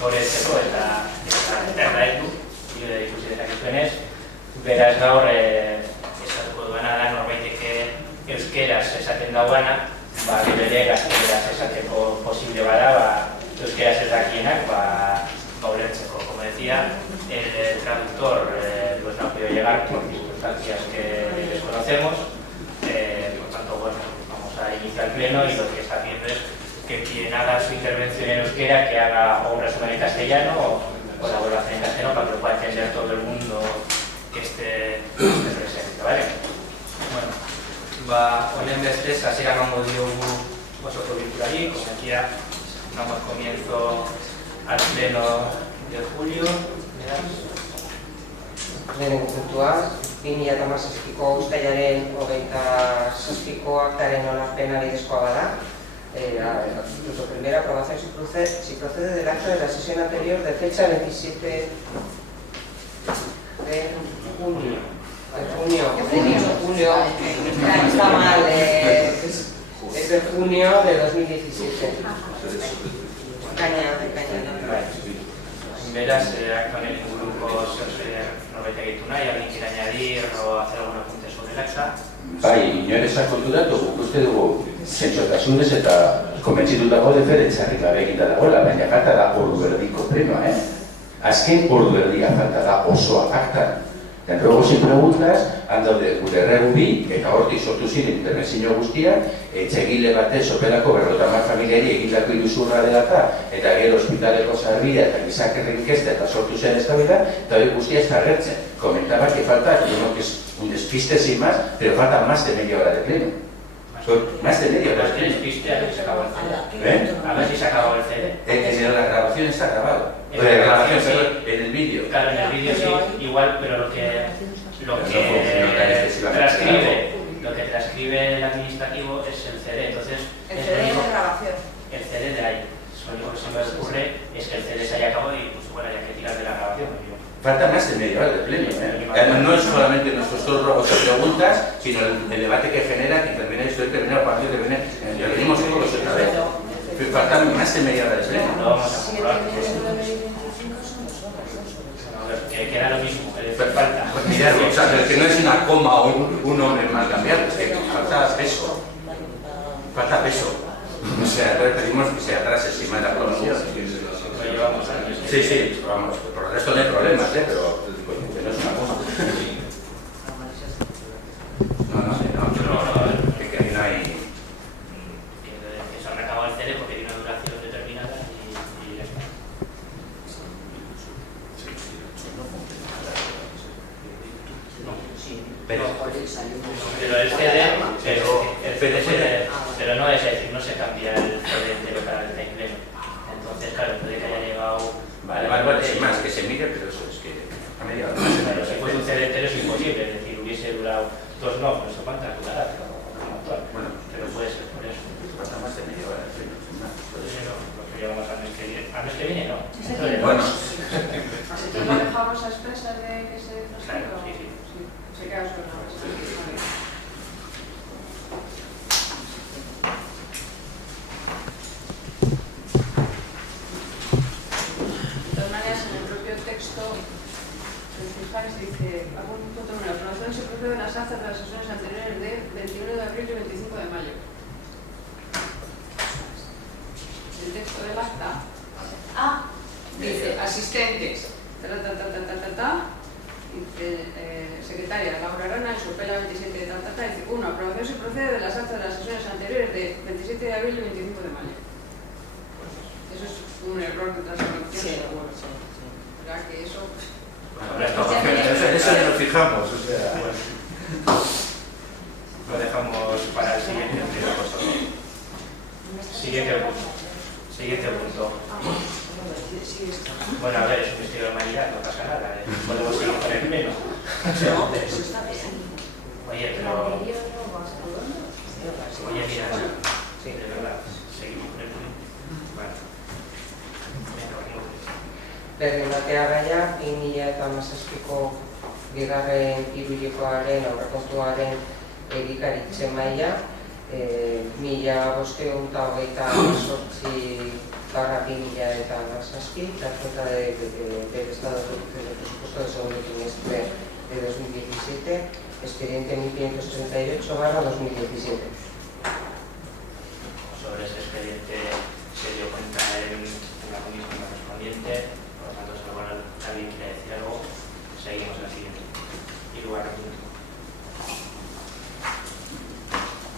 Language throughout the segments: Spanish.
goretzeko eta erraitu, ikusi dezakezuenez, beraz gaur esatuko duena da norbaiteke euskeraz esaten dauana, bere gazteleraz esateko posible bada, euskeraz ez dakienak ulertzeko. Como decía, el traductor pues no ha podido llegar por circunstancias que desconocemos, por tanto, bueno, vamos a iniciar el pleno y lo que está haciendo es que quien haga su intervención en euskera, que haga un resumen en castellano o la vuelva a hacer en castellano para que lo pueda entender todo el mundo que esté presente, ¿vale? Bueno, honen bestez, hasieran emango diogu osoko bilkurari, como decía, damos comienzo al pleno de julio. Lehenengo puntua, 2017ko uztailaren 27ko aktaren onarpena bidezkoa bada. Punto primero, aprobación si procede del acta de la sesión anterior de fecha 27 de junio. Julio, está mal, es de junio de 2017. Beraz, acto honen inguruko norbait egitu nahi, alguien quiere añadir o hacer algún apunte sobre el acta. Bai, inorezak konturatu, guk uste dugu zentsotasunez eta konbentzitutako deferentzarrik gabe egita dagoela, baina falta da ordu berdiko plenoa, Azken ordu berdia falta da osoa aktan. En luego, sin preguntas, han daude gure erregubi, eta hortik sortu ziren intermezio guztiak, etxegile batez soperako 50 familiari egindako iruzurra dela eta gero ospitaleko sarbidea eta gizakerren inkesta eta sortu zen eztabaida, eta hori guztia ez da agertzen. Comentaba que falta, que es un despiste sin más, pero falta más de media hora de pleno. Más de media hora de pleno. Despiste, a ver si se acabó el CD. A ver si se acabó el CD. La grabación está grabado. En el vídeo. Claro, en el vídeo sí, igual, pero lo que transcribe el administrativo es el CD, entonces... El CD de grabación. El CD de ahí. Lo único que se me ocurre es que el CD se haya acabado y pues bueno, haya que tirar de la grabación. Falta más de media hora de pleno, Además, no es solamente nuestros robos de preguntas, sino el debate que genera, que termina esto, que termina el partido, que termina... Ya venimos todos otra vez. Falta más de media hora de pleno. No vamos a comprobar que queda lo mismo, falta. Pues mirad, o sea, que no es una coma o un hombre mal cambiado, es que falta peso. Falta peso. O sea, entonces pedimos que se atrase sin más la aprobación. Sí, vamos, por el resto no hay problemas, pero que no es una coma. No, que ahí no hay... Que se han acabado el CD porque tiene una duración determinada y ya está. Pero el CD, pero no es decir, no se cambia el CD entero para el pleno. Entonces, claro, puede que haya llegado... Vale, sin más, que se mire, pero eso es que a media hora. Si fuese un CD entero es imposible, es decir, hubiese durado dos no sé cuántas durará, bueno, pero puede ser por eso. Falta más de media hora, sin más. Lo que llevamos al mes que viene. ¿Al mes que viene no? Bueno. ¿Así que lo dejamos a expensas de que se transfiera? Claro, sí. Se queda sobre una vez. De todas maneras, en el propio texto del fijar se dice, algún punto número, la aprobación se procede de las actas de las sesiones anteriores de 21 de abril y 25 de mayo. El texto del acta dice asistentes, secretaria Laura Arana, en su pela 27 de dice 1. Aprobación se procede de las actas de las sesiones anteriores de 27 de abril y 25 de mayo. Eso es un error de transcripción, seguro. ¿Verdad que eso? Eso ya lo fijamos, o sea... Lo dejamos para el siguiente Siguiente punto. Bueno, a ver, es un vestido de humanidad, no pasa nada. Podemos seguir con el pleno. Oye, pero... Oye, mira, sí, de verdad, seguimos con el pleno. Vale. Lehenengo gaia, 2017ko bigarren hiruhilekoaren aurrekontuaren egikaritze maila, 1528 2017, tarjeta del Estado de Presupuesto del segundo trimestre de 2017, expediente 1538/2017. Sobre ese expediente se dio cuenta en la comisión correspondiente, por lo tanto, si alguien quiere decir algo, seguimos al siguiente. Y lugar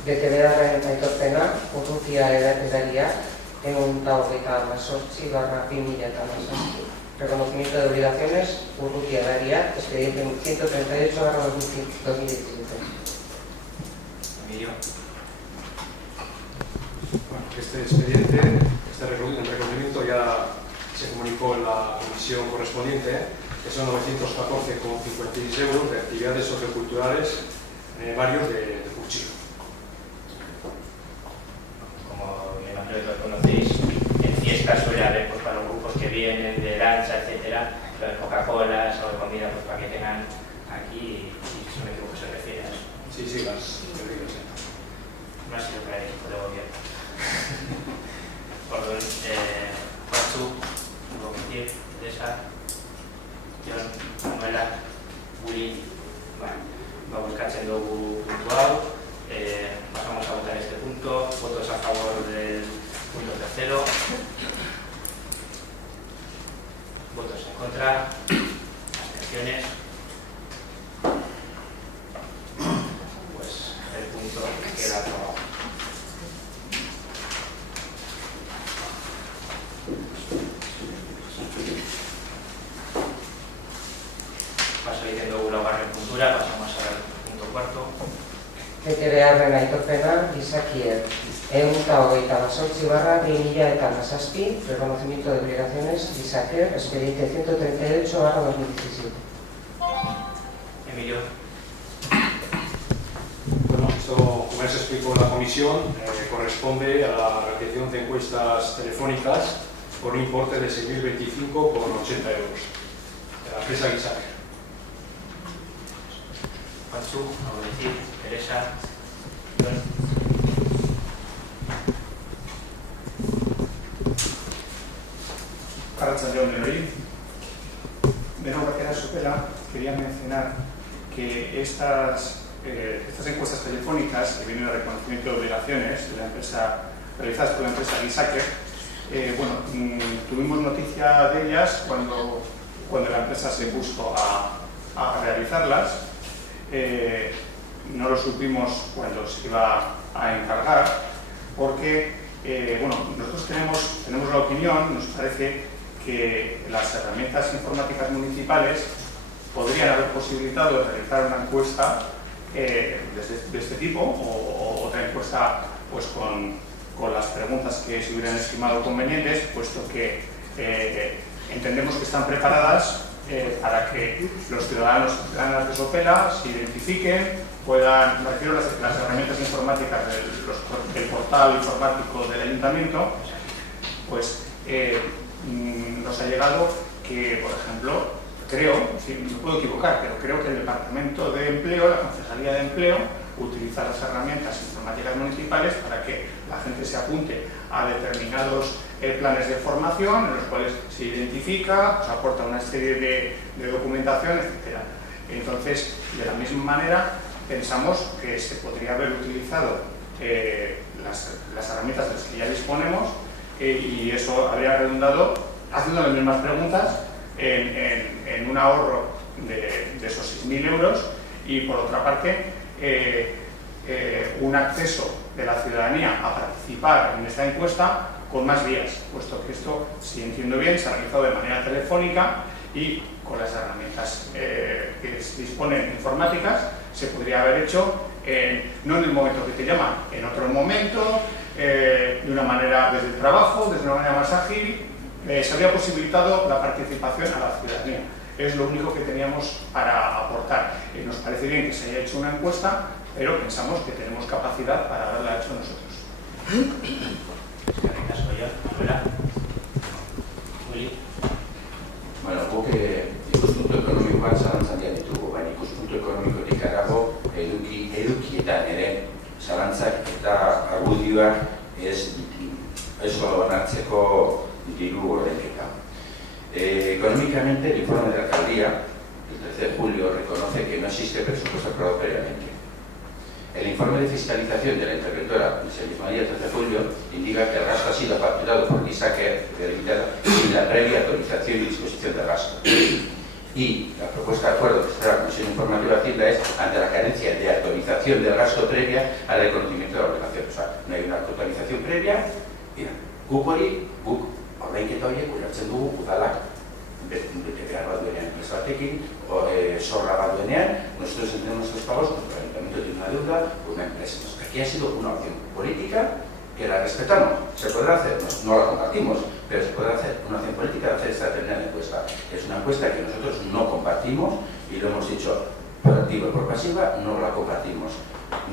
BTV-aren aitorpena urrutia edaria 128/2017. Reconocimiento de obligaciones, urrutia edaria, expediente 138/2017. Emilio. Bueno, este expediente, este reconocimiento ya se comunicó en la comisión correspondiente, que son 914,56 euros de actividades socioculturales en barrios de Cuchillo. Como me imagino que lo conocéis, en fiestas suele haber pues, para los grupos que vienen de lancha, etcétera, lo de Coca-Cola, o de comida pues, para que tengan aquí, y si no me equivoco se refiere a eso. Sí, las bebidas. No ha sido para el equipo de gobierno. Perdón, Juanchu, algo que decir, Teresa, Jon, Manuela, Willy, bueno, vamos cachando puntual. Pasamos a votar este punto. Votos a favor del punto tercero. Votos en contra. Abstenciones. Pues el punto queda aprobado. Paso diciendo laugarren puntura, pasamos al punto cuarto. BTV-aren aitorpena gizakiek 128/2017, reconocimiento de obligaciones gizakiek, expediente 138/2017. Emilio. Bueno, esto, como ya se explicó en la comisión, corresponde a la realización de encuestas telefónicas por un importe de 6.025,80 euros de la empresa Gizaker. Juanchu, algo que decir. Teresa. Jon. Arratsaldeon denoi. Beno batera sopela, quería mencionar que estas encuestas telefónicas que vienen de reconocimiento de obligaciones de la empresa, realizadas por la empresa Gizaker, tuvimos noticia de ellas cuando la empresa se puso a realizarlas. No lo supimos cuando se iba a encargar, porque nosotros tenemos la opinión, nos parece que las herramientas informáticas municipales podrían haber posibilitado realizar una encuesta de este tipo o otra encuesta pues, con las preguntas que se hubieran estimado convenientes, puesto que entendemos que están preparadas para que los ciudadanos y ciudadanas de Sopela se identifiquen, puedan, me refiero a las herramientas informáticas del portal informático del ayuntamiento, pues nos ha llegado que, por ejemplo, creo, si me puedo equivocar, pero creo que el Departamento de Empleo, la Concejalía de Empleo, utiliza las herramientas informáticas municipales para que la gente se apunte a determinados planes de formación en los cuales se identifica, se aporta una serie de documentación, etc. Entonces, de la misma manera, pensamos que se podría haber utilizado las herramientas de las que ya disponemos y eso habría redundado, haciendo las mismas preguntas, en un ahorro de esos 6.000 euros y, por otra parte, un acceso de la ciudadanía a participar en esta encuesta con más vías, puesto que esto, si entiendo bien, se ha realizado de manera telefónica y con las herramientas que se disponen informáticas se podría haber hecho no en el momento que te llaman, en otro momento, de una manera desde el trabajo, desde una manera más ágil. Se habría posibilitado la participación a la ciudadanía. Es lo único que teníamos para aportar. Nos parece bien que se haya hecho una encuesta, pero pensamos que tenemos capacidad para haberla hecho nosotros. Bueno, guk ikuspuntu ekonomikoak zalantzan ditugu, baina ikuspuntu ekonomikotik harago edukietan ere zalantzak eta argudioak ez onartzeko Económicamente, el informe de la alcaldía, el 13 de julio, reconoce que no existe presupuesto aprobado previamente. El informe de fiscalización de la interventora, ese mismo día, 13 de julio, indica que el gasto ha sido facturado por Lisaque Limitada sin la previa autorización y disposición del gasto. Y la propuesta de acuerdo que está en la Comisión Informativa de Hacienda es ante la carencia de autorización del gasto previa al reconocimiento de la obligación. O sea, no hay una autorización previa, mira, guk hori, guk ordainketa horiek ulertzen dugu udalak bete behar bat duenean enpresa batekin, zorra bat duenean, nosotros entendemos estos pagos cuando el ayuntamiento tiene una deuda con una empresa. Aquí ha sido una opción política que la respetamos. ¿Se podrá hacer? No la compartimos, pero se podrá hacer una opción política de hacer esta determinada encuesta. Es una encuesta que nosotros no compartimos y lo hemos dicho por activa y por pasiva, no la compartimos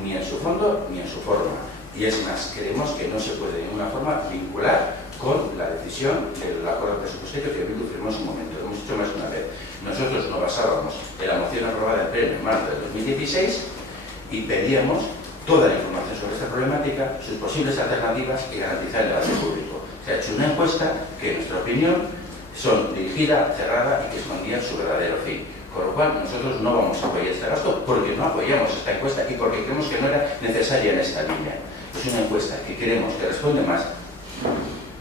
ni en su fondo ni en su forma. Y es más, creemos que no se puede de ninguna forma vincular con la decisión del acuerdo presupuestario que Bildu firmó en su momento. Lo hemos dicho más de una vez. Nosotros nos basábamos en la moción aprobada en pleno en marzo de 2016 y pedíamos toda la información sobre esta problemática, sus posibles alternativas y garantizar el debate público. Se ha hecho una encuesta que, en nuestra opinión, son dirigida, cerrada y que escondían su verdadero fin. Con lo cual, nosotros no vamos a apoyar este gasto porque no apoyamos esta encuesta y porque creemos que no era necesaria en esta línea. Es una encuesta que creemos que responde más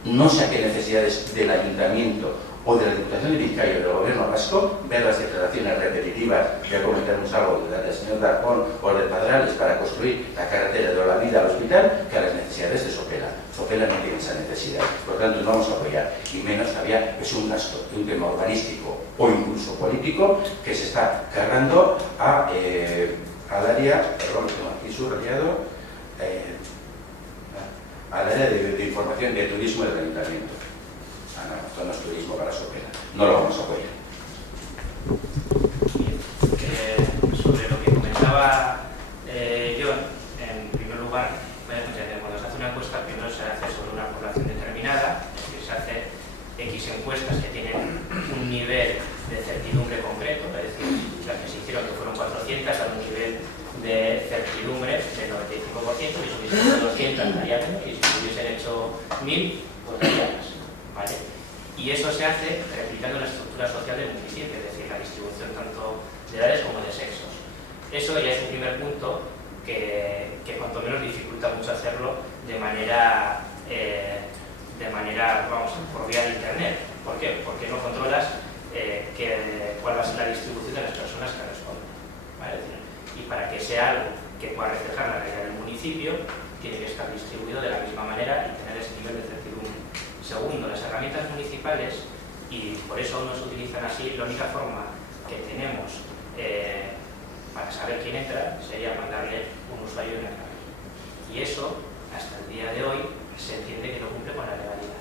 no sé a qué necesidades del Ayuntamiento o de la Diputación de Vizcaya o del Gobierno vasco, ver las declaraciones repetitivas, ya comentaremos algo del señor Darpón o del Padrales para construir la carretera de Olavide al hospital, que a las necesidades de Sopela. Sopela no tiene esa necesidad, por lo tanto no vamos a apoyar, y menos todavía es un gasto de un tema urbanístico o incluso político que se está cargando al área, perdón, tengo aquí subrayado, al área de información de turismo del Ayuntamiento. Esto no es turismo para Sopela, no lo vamos a apoyar. Sobre lo que comentaba John, en primer lugar, cuando se hace una encuesta, primero se hace sobre una población determinada, es decir, se hace X encuestas que tienen un nivel de certidumbre concreto, es decir, las que se hicieron, que fueron 400, a un nivel de certidumbre del 95%, y si hubiesen hecho 200 daría menos, y si hubiesen hecho 1000, pues daría más, ¿vale? Y eso se hace replicando la estructura social del municipio, es decir, la distribución tanto de edades como de sexos. Eso ya es un primer punto que cuanto menos dificulta mucho hacerlo de manera vamos, por vía de internet. ¿Por qué? Porque no controlas cuál va a ser la distribución de las personas que responden, ¿vale? Y para que sea algo que pueda reflejar la realidad del municipio, tiene que estar distribuido de la misma manera y tener ese nivel de certidumbre. Segundo, las herramientas municipales, y por eso no se utilizan así, la única forma que tenemos para saber quién entra sería mandarle un usuario y una clave. Y eso, hasta el día de hoy, se entiende que no cumple con la legalidad.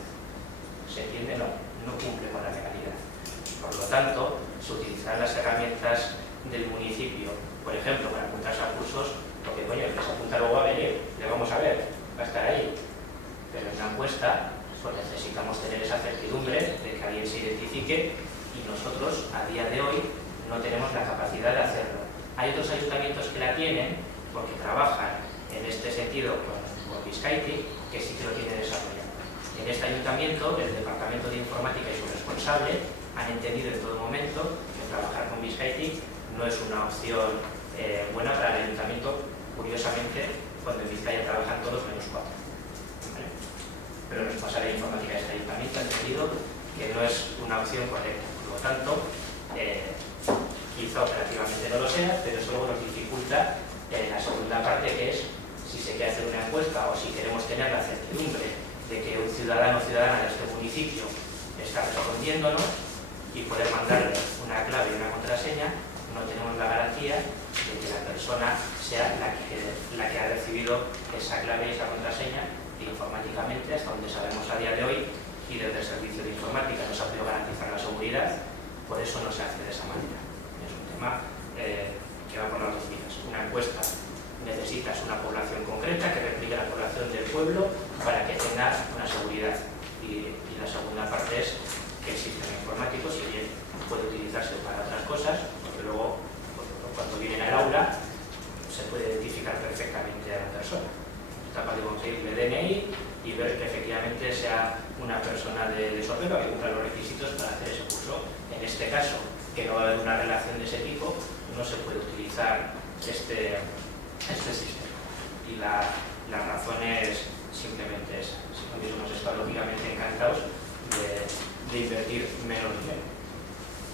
Se entiende, no cumple con la legalidad. Por lo tanto, se utilizarán las herramientas del municipio, por ejemplo, para apuntarse a cursos, lo que coño, que se apunta luego a venir, le vamos a ver, va a estar ahí. Pero en la encuesta, pues necesitamos tener esa certidumbre de que alguien se identifique y nosotros, a día de hoy, no tenemos la capacidad de hacerlo. Hay otros ayuntamientos que la tienen porque trabajan en este sentido con Bizkaiti, que sí que lo tienen desarrollado. En este ayuntamiento, el Departamento de Informática y su responsable han entendido en todo momento que trabajar con Bizkaiti no es una opción buena para el ayuntamiento, curiosamente, cuando en Vizcaya trabajan todos menos 4. ¿Vale? Pero el responsable de informática de este ayuntamiento ha entendido que no es una opción correcta. Por lo tanto, quizá operativamente no lo sea, pero eso luego nos dificulta la segunda parte, que es si se quiere hacer una encuesta o si queremos tener la certidumbre de que un ciudadano o ciudadana de este municipio está respondiéndonos y poder mandarle una clave y una contraseña, no tenemos la garantía de que la persona sea la que ha recibido esa clave y esa contraseña, y informáticamente, hasta donde sabemos a día de hoy, y desde el servicio de informática no se ha podido garantizar la seguridad, por eso no se hace de esa manera. Es un tema que va por las dos vías. Una encuesta, necesitas una población concreta que replique la población del pueblo para que tenga una seguridad, y la segunda parte es que el sistema informático, si bien puede utilizarse para otras cosas, porque luego cuando viene al aula se puede identificar perfectamente a la persona. Es capaz de conseguirle DNI, y ver que efectivamente sea una persona de Sopela que cumpla los requisitos para hacer ese curso. En este caso, que no va a haber una relación de ese tipo, no se puede utilizar este sistema. Y la razón es simplemente esa. Si no hubiésemos estado lógicamente encantados de invertir menos dinero.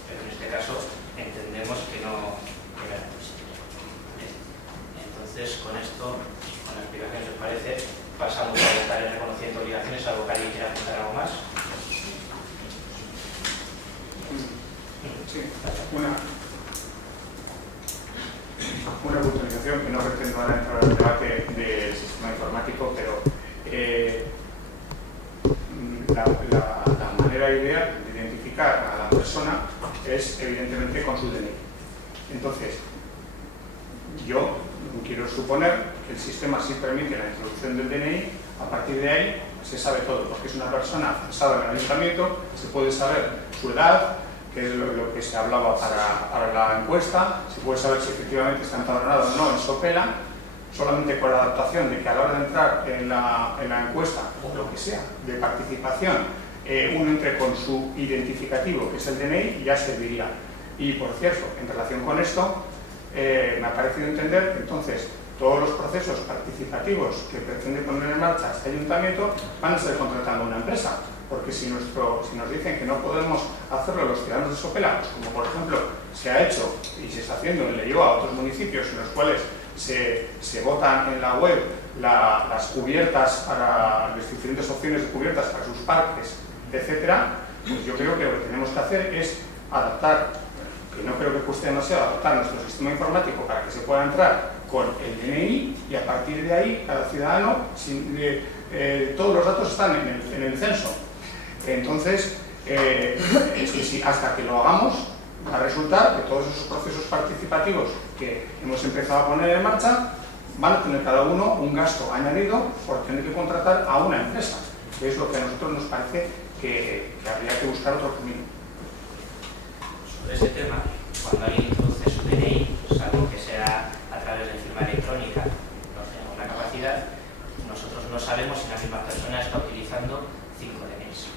Pero en este caso entendemos que no era posible. Entonces, con esto, con la explicación, si os parece, pasamos a votar el reconocimiento de obligaciones, algo que alguien quiera apuntar algo más. Sí, una puntualización que no pretendo ahora entrar en el debate del sistema informático, pero la manera ideal de identificar a la persona es evidentemente con su DNI. Entonces, yo quiero suponer que el sistema sí permite la introducción del DNI, a partir de ahí se sabe todo, porque es una persona cesada en el ayuntamiento, se puede saber su edad, que es lo que se hablaba para la encuesta, se puede saber si efectivamente está empadronado o no en Sopela, solamente con la adaptación de que a la hora de entrar en la encuesta, o lo que sea, de participación, uno entre con su identificativo, que es el DNI, y ya serviría. Y por cierto, en relación con esto, me ha parecido entender que entonces todos los procesos participativos que pretende poner en marcha este ayuntamiento van a ser contratando a una empresa. Porque si nos dicen que no podemos hacerlo los ciudadanos de Sopela, pues como por ejemplo se ha hecho y se está haciendo en Leioa a otros municipios en los cuales se votan en la web las cubiertas para las diferentes opciones de cubiertas para sus parques, etcétera, pues yo creo que lo que tenemos que hacer es adaptar, que no creo que cueste demasiado, adaptar nuestro sistema informático para que se pueda entrar con el DNI y a partir de ahí cada ciudadano, todos los datos están en el censo. Entonces, es que si hasta que lo hagamos, va a resultar que todos esos procesos participativos que hemos empezado a poner en marcha van a tener cada uno un gasto añadido por tener que contratar a una empresa, que es lo que a nosotros nos parece que habría que buscar otro camino. Sobre ese tema, cuando alguien introduce su DNI, salvo que sea a través de firma electrónica, no tenemos la capacidad, nosotros no sabemos si la misma persona está utilizando 5 DNIs.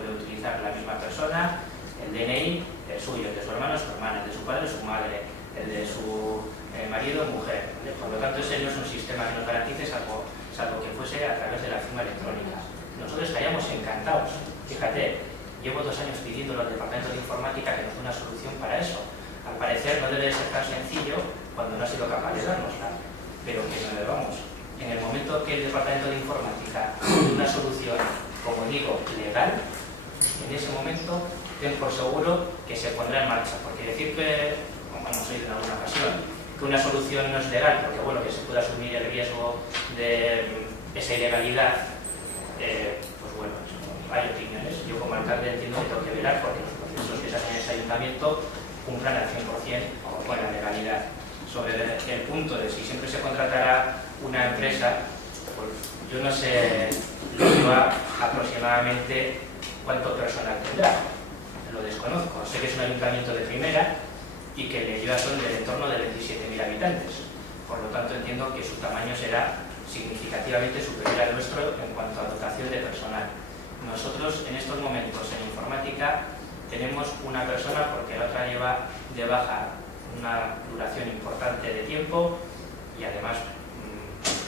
Puede utilizar la misma persona, el DNI, el suyo, el de su hermano, su hermana, el de su padre, su madre, el de su marido, mujer. Por lo tanto, ese no es un sistema que nos garantice, salvo que fuese a través de la firma electrónica. Nosotros estaríamos encantados. Fíjate, llevo 2 años pidiéndolo al Departamento de Informática que nos dé una solución para eso. Al parecer no debe de ser tan sencillo cuando no ha sido capaz de dárnosla. Pero que no le vamos. En el momento que el Departamento de Informática dé una solución, como digo, legal, en ese momento ten por seguro que se pondrá en marcha, porque decir que, como hemos oído en alguna ocasión, que una solución no es legal, porque bueno, que se puede asumir el riesgo de esa ilegalidad, pues bueno, hay opiniones. Yo como alcalde entiendo que tengo que velar porque los procesos que se hacen en ese ayuntamiento cumplan al 100% con la legalidad. Sobre el punto de si siempre se contratará una empresa, pues yo no sé aproximadamente cuánto personal tendrá, lo desconozco. Sé que es un ayuntamiento de primera y que Leioa son del entorno de 27.000 habitantes. Por lo tanto, entiendo que su tamaño será significativamente superior al nuestro en cuanto a dotación de personal. Nosotros, en estos momentos, en informática, tenemos una persona porque la otra lleva de baja una duración importante de tiempo y además,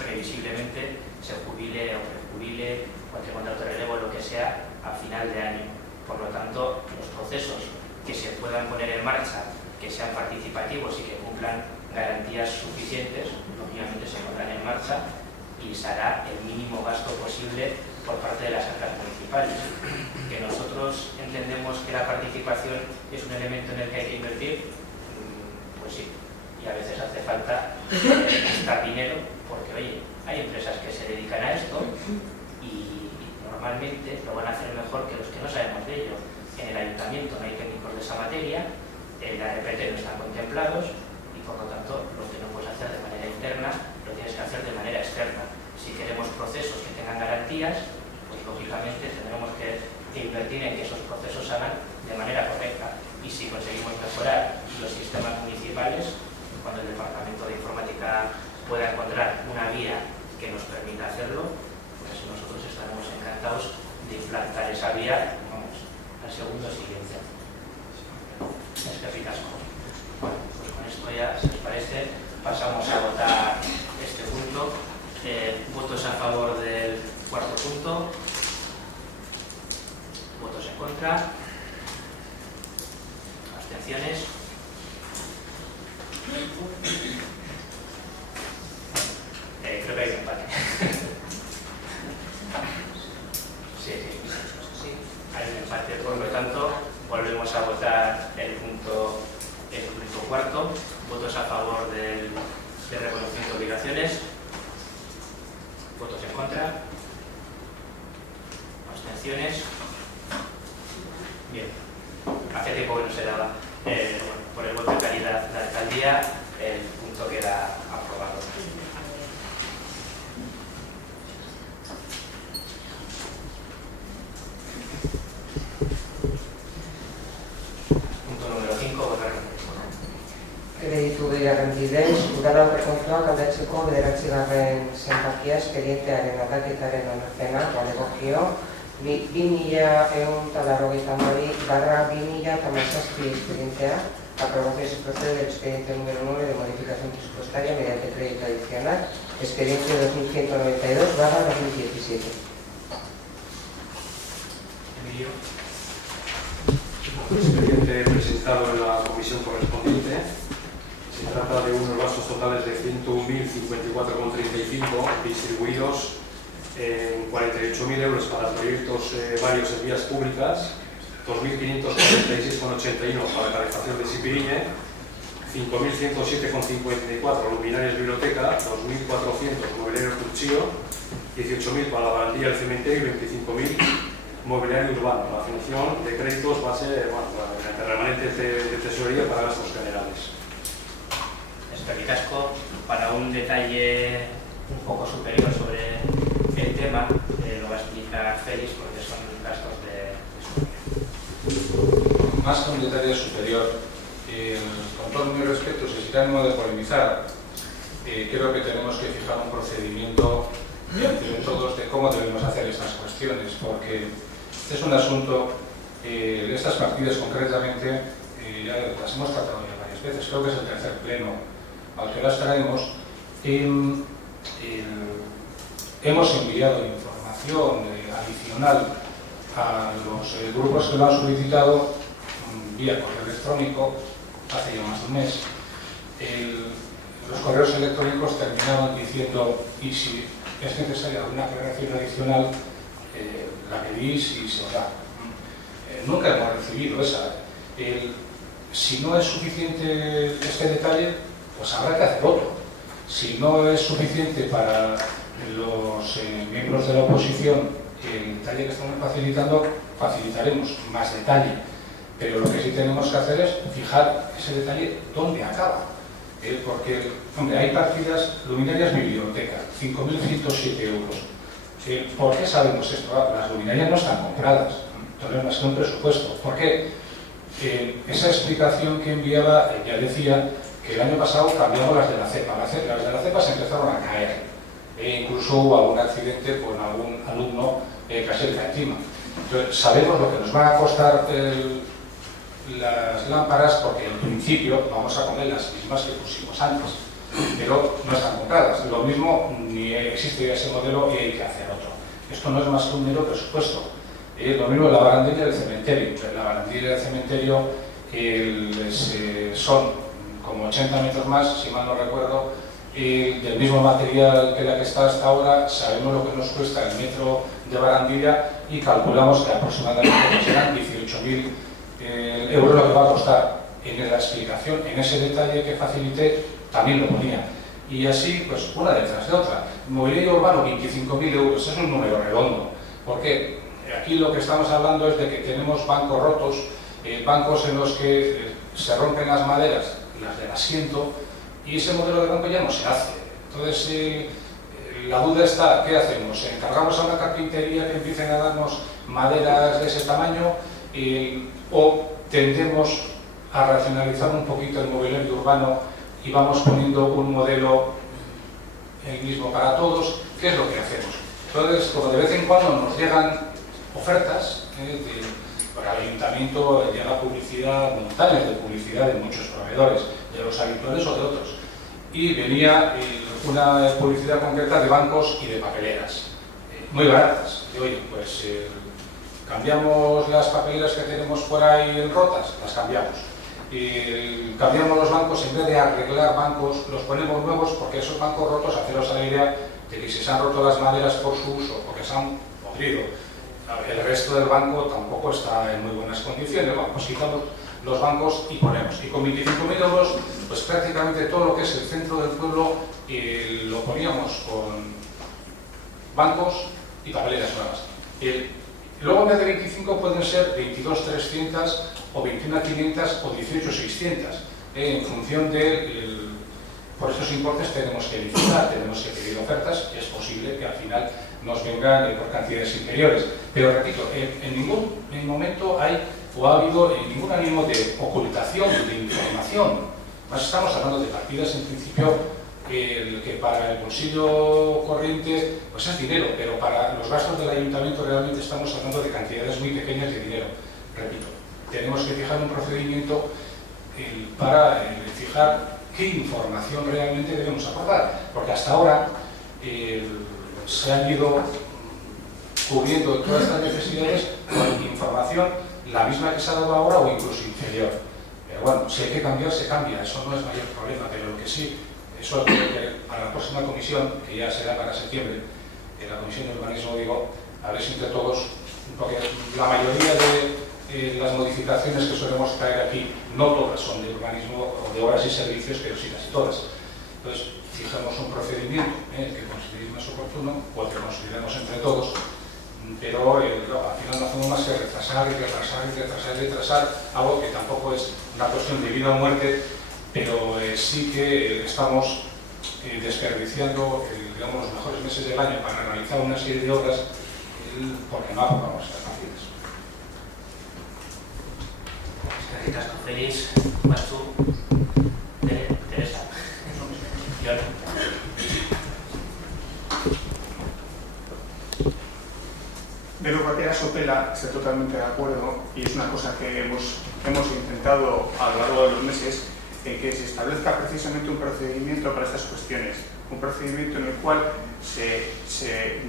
previsiblemente, se jubile o prejubile o entre contrato de relevo, lo que sea, a final de año. Por lo tanto, los procesos que se puedan poner en marcha, que sean participativos y que cumplan garantías suficientes, lógicamente se pondrán en marcha y se hará el mínimo gasto posible por parte de las arcas municipales. Que nosotros entendemos que la participación es un elemento en el que hay que invertir, pues sí, y a veces hace falta gastar dinero porque, oye, hay empresas que se dedican a esto y normalmente lo van a hacer mejor que los que no sabemos de ello. En el ayuntamiento no hay técnicos de esa materia, en la RPT no están contemplados y por lo tanto lo que no puedes hacer de manera interna lo tienes que hacer de manera externa. Si queremos procesos que tengan garantías, pues lógicamente tendremos que invertir en que esos procesos se hagan de manera correcta. Y si conseguimos mejorar los sistemas municipales, cuando el Departamento de Informática pueda encontrar una vía que nos permita hacerlo, pues nosotros Abstenciones. Creo que hay un empate. Sí. Hay un empate, por lo tanto, volvemos a votar el punto cuarto. Votos a favor del reconocimiento de obligaciones. Votos en contra. Abstenciones. Bien. Hace tiempo que no se daba. Por el voto de calidad de la alcaldía, el punto queda aprobado. Punto número 5, votar. Kreditu behiaren bidez, udal aurrekontuak aldatzeko 9. zenbakia espedientearen aldaketaren onarpena, balegokio, 2182/2017 expedientea, aprobación se procede del expediente número 9 de modificación presupuestaria mediante crédito adicional, expediente 2192/2017. Emilio. Expediente presentado en la comisión correspondiente. Se trata de unos gastos totales de 101.054,35 distribuidos en 48.000 euros para proyectos varios en vías públicas, 2.546,81 para calefacción de Sipiriñe, 5.107,54 luminarias biblioteca, 2.400 mobiliario Cuchillo, 18.000 para la barandilla del cementerio y 25.000 mobiliario urbano. La función de créditos va a ser mediante remanentes de tesorería para gastos generales. Casco, para un detalle un poco superior sobre el tema, lo va a explicar Félix porque son gastos de tesorería. Más que un detalle superior, con todo mi respeto, sin ánimo de polemizar, creo que tenemos que fijar un procedimiento entre todos de cómo debemos hacer estas cuestiones, porque este es un asunto, estas partidas concretamente, ya las hemos tratado ya varias veces, creo que es el tercer pleno al que las traemos. Hemos enviado información adicional a los grupos que lo han solicitado vía correo electrónico hace ya más de un mes. Los correos electrónicos terminaban diciendo, y si es necesaria alguna aclaración adicional, la pedís y se os da. Nunca hemos recibido esa. Si no es suficiente este detalle, pues habrá que hacer otro. Si no es suficiente para los miembros de la oposición el detalle que estamos facilitando, facilitaremos más detalle. Pero lo que sí tenemos que hacer es fijar ese detalle dónde acaba. Porque, hombre, hay partidas luminarias biblioteca, 5.107 euros. ¿Por qué sabemos esto? Las luminarias no están compradas, entonces más que un presupuesto. ¿Por qué? Esa explicación que enviaba ya decía que el año pasado cambiamos las de la cepa. Las de la cepa se empezaron a caer. Incluso hubo algún accidente con algún alumno casi el encima. Entonces, sabemos lo que nos van a costar las lámparas, porque en principio vamos a poner las mismas que pusimos antes, pero no están compradas. Lo mismo, ni existe ese modelo y hay que hacer otro. Esto no es más que un mero presupuesto. Lo mismo la barandilla del cementerio. La barandilla del cementerio son como 80 metros más, si mal no recuerdo, del mismo material que la que está hasta ahora. Sabemos lo que nos cuesta el metro de barandilla y calculamos que aproximadamente serán 18.000 euros lo que va a costar. En la explicación, en ese detalle que facilité, también lo ponía. Y así, pues una detrás de otra. Mobiliario urbano, 25.000 euros, es un número redondo. Porque aquí lo que estamos hablando es de que tenemos bancos rotos, bancos en los que se rompen las maderas, las del asiento, y ese modelo de banco ya no se hace. Entonces, la duda está, ¿qué hacemos? ¿Encargamos a una carpintería que empiecen a darnos maderas de ese tamaño? ¿O tendemos a racionalizar un poquito el mobiliario urbano y vamos poniendo un modelo el mismo para todos? ¿Qué es lo que hacemos? Entonces, como de vez en cuando nos llegan ofertas, por el ayuntamiento llega publicidad, montañas de publicidad de muchos proveedores, de los habituales o de otros, y venía una publicidad concreta de bancos y de papeleras, muy baratas. Y oye, pues cambiamos las papeleras que tenemos por ahí rotas, las cambiamos. cambiamos los bancos, en vez de arreglar bancos, los ponemos nuevos, porque esos bancos rotos, haceros a la idea de que si se han roto las maderas por su uso, porque se han podrido, el resto del banco tampoco está en muy buenas condiciones. Bueno, pues quitamos los bancos y ponemos. Y con 25.000 euros, pues prácticamente todo lo que es el centro del pueblo lo poníamos con bancos y papeleras nuevas. Luego en vez de 25 pueden ser 22.300 o 21.500 o 18.600, en función de... Por estos importes tenemos que licitar, tenemos que pedir ofertas, y es posible que al final nos vengan por cantidades inferiores. Pero repito, en ningún momento hay o ha habido ningún ánimo de ocultación de información. Más estamos hablando de partidas en principio que para el bolsillo corriente pues es dinero, pero para los gastos del ayuntamiento realmente estamos hablando de cantidades muy pequeñas de dinero. Repito, tenemos que fijar un procedimiento para fijar qué información realmente debemos aportar, porque hasta ahora se han ido cubriendo todas estas necesidades con información la misma que se ha dado ahora o incluso inferior. Pero bueno, si hay que cambiar, se cambia, eso no es mayor problema, pero lo que sí, eso para la próxima comisión, que ya será para septiembre, en la comisión de urbanismo, digo, a ver si entre todos, porque la mayoría de las modificaciones que solemos traer aquí, no todas son de urbanismo o de obras y servicios, pero sí casi todas. Entonces, fijamos un procedimiento que consideremos más oportuno, o que consideremos entre todos, pero al final no hacemos más que retrasar algo que tampoco es una cuestión de vida o muerte, pero sí que estamos desperdiciando digamos, los mejores meses del año para realizar una serie de obras porque no aprobamos las partidas. Gracias, Félix, Machu, Teresa, John. De lo que era Sopela, estoy totalmente de acuerdo, y es una cosa que hemos intentado a lo largo de los meses, que se establezca precisamente un procedimiento para estas cuestiones, un procedimiento en el cual se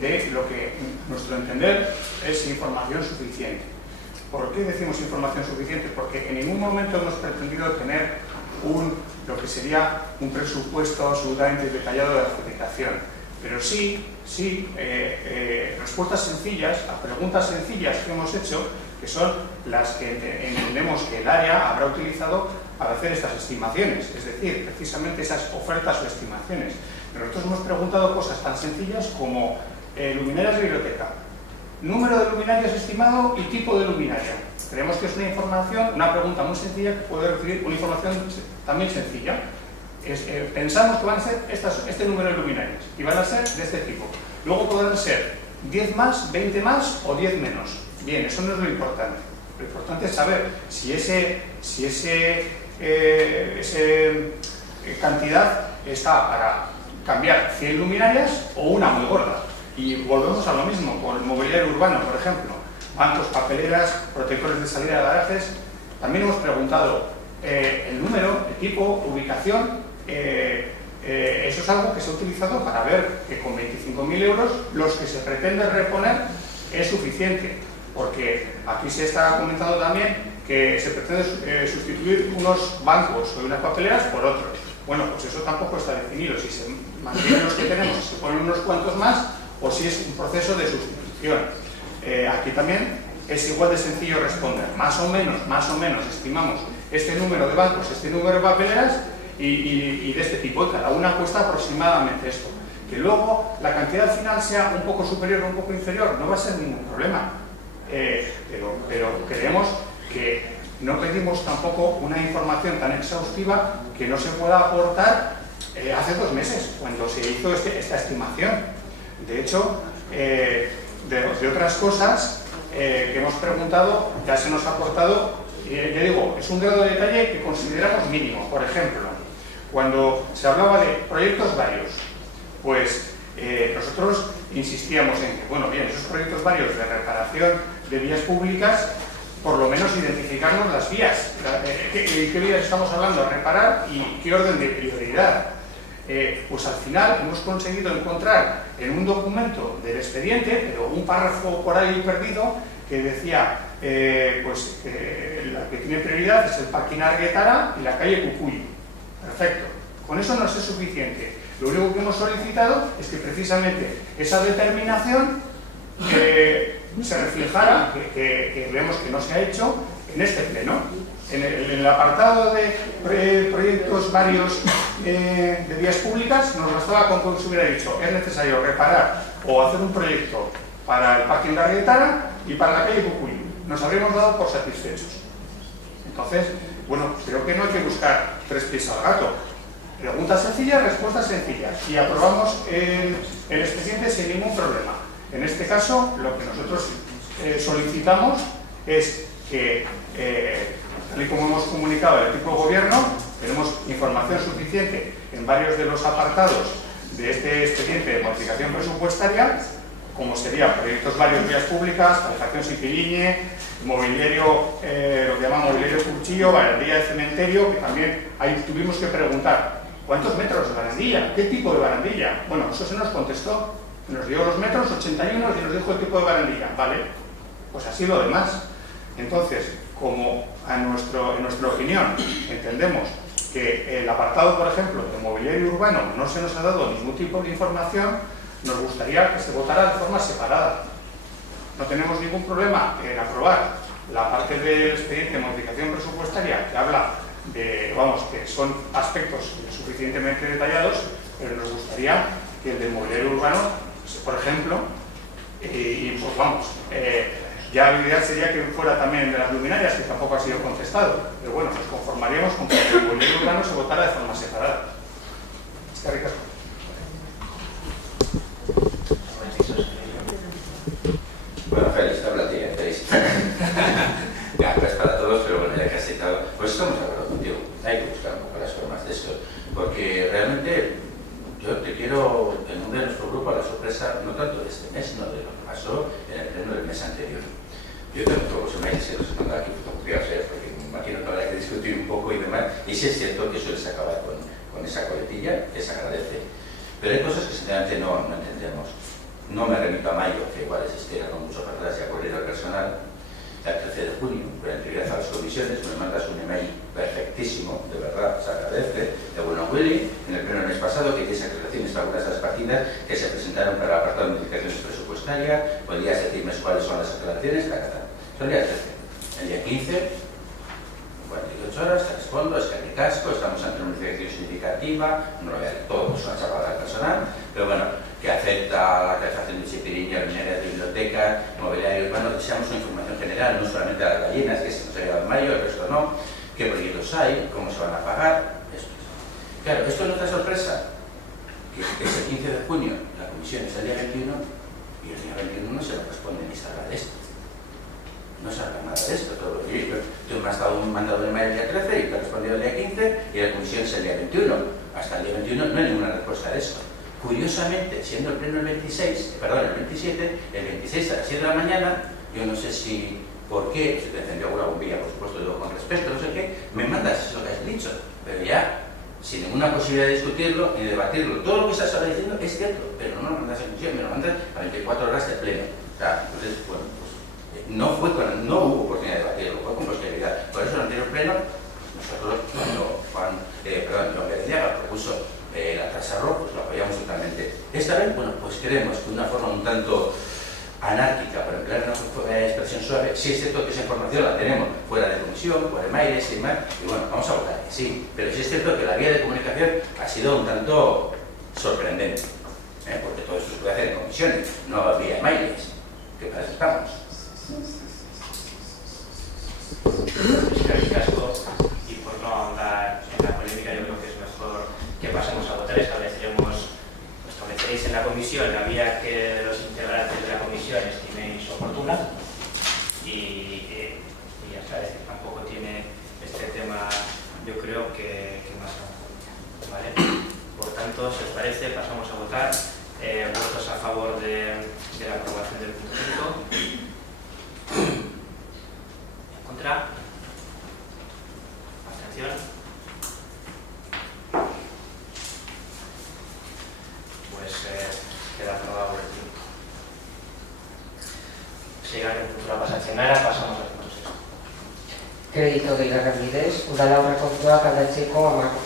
dé lo que, a nuestro entender, es información suficiente. ¿Por qué decimos información suficiente? Porque en ningún momento hemos pretendido tener lo que sería un presupuesto absolutamente detallado de adjudicación. Pero sí, respuestas sencillas a preguntas sencillas que hemos hecho, que son las que entendemos que el área habrá utilizado para hacer estas estimaciones, es decir, precisamente esas ofertas o estimaciones. Nosotros hemos preguntado cosas tan sencillas como luminarias de biblioteca, número de luminarias estimado y tipo de luminaria. Creemos que es una pregunta muy sencilla que puede recibir una información también sencilla. Pensamos que van a ser este número de luminarias y van a ser de este tipo. Luego podrán ser 10 más, 20 más o 10 menos. Bien, eso no es lo importante. Lo importante es saber si esa cantidad está para cambiar 100 luminarias o una muy gorda. Y volvemos a lo mismo con el mobiliario urbano, por ejemplo. Bancos, papeleras, protectores de salida de garajes. También hemos preguntado el número, el tipo, ubicación. Eso es algo que se ha utilizado para ver que con 25.000 euros los que se pretende reponer es suficiente, porque aquí se está comentando también que se pretende sustituir unos bancos o unas papeleras por otros. Bueno, pues eso tampoco está definido, si se mantienen los que tenemos, si se ponen unos cuantos más o si es un proceso de sustitución. Aquí también es igual de sencillo responder, más o menos estimamos este número de bancos, este número de papeleras y de este tipo, y cada una cuesta aproximadamente esto. Que luego la cantidad final sea un poco superior o un poco inferior, no va a ser ningún problema. Pero creemos que no pedimos tampoco una información tan exhaustiva que no se pueda aportar hace 2 meses, cuando se hizo esta estimación. De hecho, de otras cosas que hemos preguntado, ya se nos ha aportado. Ya digo, es un grado de detalle que consideramos mínimo. Por ejemplo, cuando se hablaba de proyectos varios, pues nosotros insistíamos en que, bueno, bien, esos proyectos varios de reparación de vías públicas, por lo menos identificarnos las vías, qué vías estamos hablando, reparar y qué orden de prioridad. Pues al final hemos conseguido encontrar en un documento del expediente, pero un párrafo por ahí perdido, que decía la que tiene prioridad es el parking Arguetara y la calle Cucuyo. Perfecto. Con eso no es suficiente. Lo único que hemos solicitado es que precisamente esa determinación se reflejara, que vemos que no se ha hecho en este pleno. En el apartado de proyectos varios de vías públicas nos bastaba con que se hubiera dicho es necesario reparar o hacer un proyecto para el parking de Arguetara y para la calle Cucuyo. Nos habríamos dado por satisfechos. Entonces, bueno, creo que no hay que buscar tres pies al gato. Preguntas sencillas, respuestas sencillas. Y aprobamos el expediente sin ningún problema. En este caso, lo que nosotros solicitamos es que, tal y como hemos comunicado al equipo de gobierno, tenemos información suficiente en varios de los apartados de este expediente de modificación presupuestaria, como serían proyectos varios vías públicas, calefacción Sipiliñe, mobiliario, lo que llaman mobiliario cuchillo, barandilla de cementerio, que también ahí tuvimos que preguntar ¿cuántos metros de barandilla? ¿Qué tipo de barandilla? Bueno, eso se nos contestó, nos dio los metros 81 y nos dijo el tipo de barandilla, ¿vale? Pues así lo demás. Entonces, como en nuestra opinión entendemos que el apartado, por ejemplo, de mobiliario urbano no se nos ha dado ningún tipo de información, nos gustaría que se votara de forma separada. No tenemos ningún problema en aprobar la parte del expediente de modificación presupuestaria que habla de, que son aspectos suficientemente detallados, pero nos gustaría que el del mobiliario urbano, por ejemplo, ya la idea sería que fuera también de las luminarias, que tampoco ha sido contestado, pero bueno, nos conformaríamos con que el mobiliario urbano se votara de forma separada. Es que Ricardo. Bueno, Félix, habla tía, Félix. Gracias para todos, pero bueno, ya que has citado, pues estamos de acuerdo contigo. Hay que buscar un poco las formas de esto, porque realmente yo te quiero en de nuestro grupo a la sorpresa, no tanto de este mes, sino de lo que pasó en el pleno del mes anterior. Yo tengo todos los emails que los he mandado aquí fotocopiados, porque me imagino que habrá que discutir un poco y demás, y sí es cierto que sueles acabar con esa coletilla, que se agradece. Pero hay cosas que sinceramente no entendemos. No me remito a mayo, que igual existieron muchos para atrás y a correr al personal. El 13 de junio, con entregas a las comisiones, me mandas un email perfectísimo, de verdad, se agradece, de bueno Willy, en el pleno del mes pasado, que tienes aclaraciones para algunas de las partidas que se presentaron para el apartado de modificaciones presupuestarias. ¿Podrías decirme cuáles son las aclaraciones? Son el día 13. El día 15, 48 horas, te respondo, es que mi casco, estamos ante una modificación significativa, no lo voy a leer todo, es una chapada personal, pero bueno, que afecta a la calefacción de Chipiriña, luminarias de biblioteca, mobiliario urbano. Deseamos una información general, no solamente a las gallinas, que se nos ha llegado en mayo, el resto no, qué proyectos hay, cómo se van a pagar, esto. Claro, esto no es otra sorpresa, que es el 15 de junio, la comisión es el día 21, y el día 21 no se nos responde ni se habla de esto. No se habla nada de esto, todo lo que yo. Tú me has mandado un email el día 13 y te he respondido el día 15, y la comisión es el día 21. Hasta el día 21 no hay ninguna respuesta de esto. Curiosamente, siendo el pleno el 27, el 26 a las 7 de la mañana, yo no sé si, por qué, se te encendió alguna bombilla, por supuesto, digo con respeto, no sé qué, me mandas lo que has dicho, pero ya, sin ninguna posibilidad de discutirlo ni debatirlo. Todo lo que estás ahora diciendo es cierto, pero no me lo mandas en comisión, me lo mandas a 24 horas de pleno. O sea, entonces, bueno, pues no hubo oportunidad de debatirlo, fue con posterioridad. Por eso en el anterior pleno, nosotros, cuando John Guerrilla propuso la tasa RO, pues lo apoyamos totalmente. Esta vez, bueno, pues creemos que de una forma un tanto anárquica, para emplear una expresión suave, sí es cierto que esa información la tenemos fuera de comisión, fuera de mails y demás, y bueno, vamos a votar que sí, pero sí es cierto que la vía de comunicación ha sido un tanto sorprendente, porque todo esto se puede hacer en comisiones, no vía mails, que para eso estamos. Y por no ahondar en la polémica, yo creo que es mejor que pasemos a votar. Estableceréis en la comisión la vía que los integrantes de la comisión estiméis oportuna y ya está, es decir, tampoco tiene este tema, yo creo que más aún, ¿vale? Por tanto, si os parece, pasamos a votar. Votos a favor de la aprobación del punto 5. ¿En contra? ¿Abstención? Pues queda aprobado el punto. Si alguien cultura pasa a pasamos al kredito gehiagarren bidez, udala aurrekontuak aldatzeko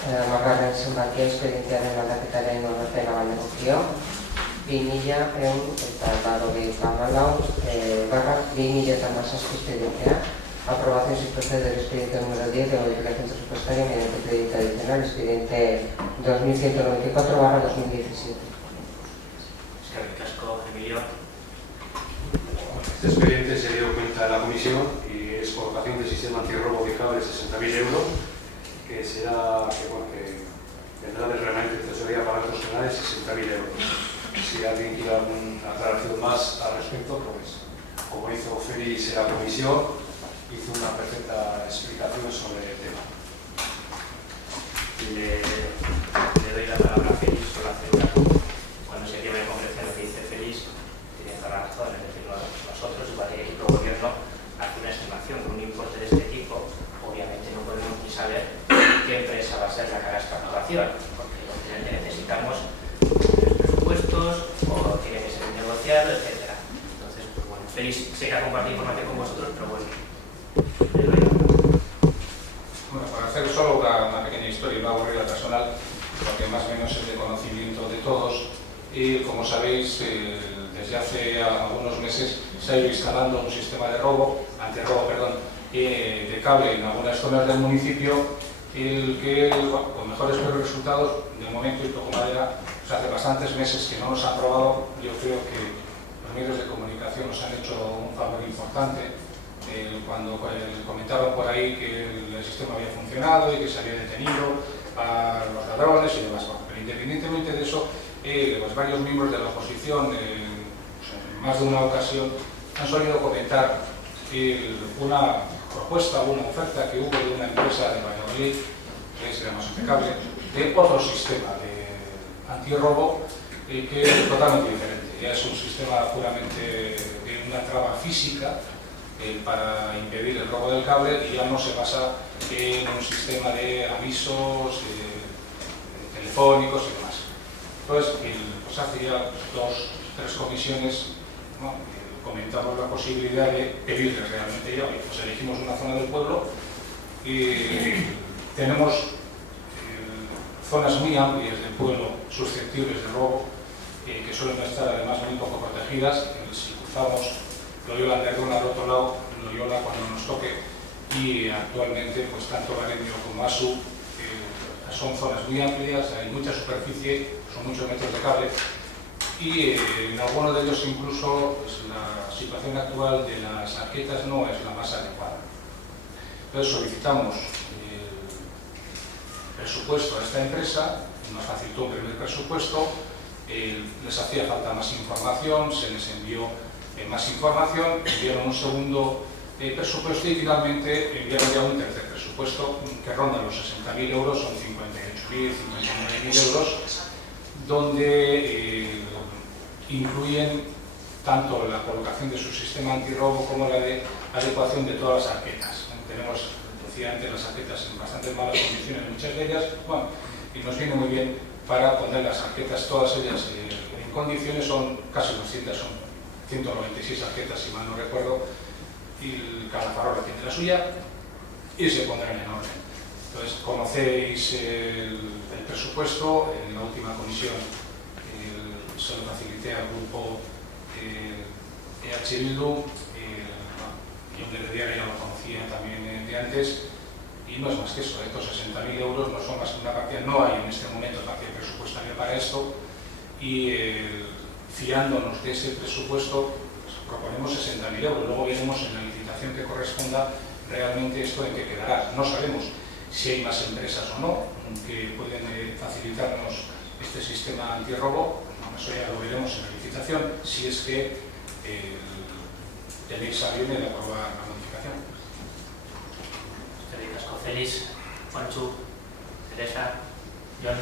10. zenbakia espedientearen aldaketaren onarpena baino egokio, 2184/2017 expedientea, aprobación si procede del expediente número 10 de modificación presupuestaria mediante crédito adicional, expediente 2194/2017. Eskerrik asko, Emilio. Este expediente se dio cuenta de la comisión y es colocación del sistema antirrobo de cable de 60.000 euros, que será, que vendrá del reglamento de tesorería para gastos generales 60.000 euros. Si alguien quiere alguna aclaración más al respecto, pues como hizo Félix en la comisión, hizo una perfecta explicación sobre el tema. Le doy la palabra a Félix por hacer una. Cuando se lleve en concreción lo que dice Félix, tiene toda la razón, es decir, nosotros, igual que el equipo de gobierno, hace una estimación con un importe de este tipo. Obviamente no podemos ni saber qué empresa va a ser la que haga esta aprobación, porque obviamente necesitamos presupuestos o tiene que ser un negociado, etc. Entonces, pues bueno, Félix sé que ha compartido información con vosotros, pero bueno, le doy la palabra. Bueno, para hacer solo una pequeña historia, una aburrida personal, porque más o menos es de conocimiento de todos, y como sabéis, desde hace algunos meses se ha ido instalando un sistema de antirrobo, de cable en algunas zonas del municipio, el que, bueno, con mejores resultados, de momento y toco madera, pues hace bastantes meses que no nos han probado. Yo creo que los medios de comunicación nos han hecho un favor importante. Cuando comentaban por ahí que el sistema había funcionado y que se había detenido a los ladrones y demás. Bueno, pero independientemente de eso, los varios miembros de la oposición, en más de una ocasión, han solido comentar una propuesta, una oferta que hubo de una empresa de Valladolid, que es más impecable, de otro sistema de antirrobo que es totalmente diferente. Ya es un sistema puramente de una traba física para impedir el robo del cable y ya no se basa en un sistema de avisos telefónicos y demás. Entonces, pues hace ya 2-3 comisiones, ¿no?, comentamos la posibilidad de pedirles realmente ya, pues elegimos una zona del pueblo y tenemos zonas muy amplias del pueblo susceptibles de robo, que suelen estar además muy poco protegidas. Si cruzamos Loyola Andernón al otro lado, Loyola cuando nos toque, y actualmente pues tanto Gareño como Asu son zonas muy amplias, hay mucha superficie, son muchos metros de cable, y en algunos de ellos incluso pues, la situación actual de las arquetas no es la más adecuada. Entonces solicitamos presupuesto a esta empresa, nos facilitó un primer presupuesto, les hacía falta más información, se les envió más información, enviaron un segundo presupuesto y finalmente enviaron ya un tercer presupuesto que ronda los 60.000 euros, son 58.000, 59.000 euros, donde incluyen tanto la colocación de su sistema antirrobo como la de adecuación de todas las arquetas. Tenemos, decía antes, las arquetas en bastante malas condiciones, muchas de ellas, bueno, y nos viene muy bien para poner las arquetas, todas ellas en condiciones, son casi 200, son 196 arquetas, si mal no recuerdo, y cada farola tiene la suya, y se pondrán en orden. Entonces, conocéis el presupuesto, en la última comisión se lo facilité al grupo EH Bildu, yo de diario ya lo conocía también de antes, y no es más que eso, estos 60.000 euros no son más que una partida, no hay en este momento partida presupuestaria para esto, y fiándonos de ese presupuesto, pues, proponemos 60.000 euros, luego veremos en la licitación que corresponda realmente esto en qué quedará. No sabemos si hay más empresas o no que pueden facilitarnos este sistema antirrobo. Eso ya lo veremos en la licitación, si es que tenéis a bien de aprobar la modificación. Eskerrik asko, Félix, Juanchu, Teresa, Jon.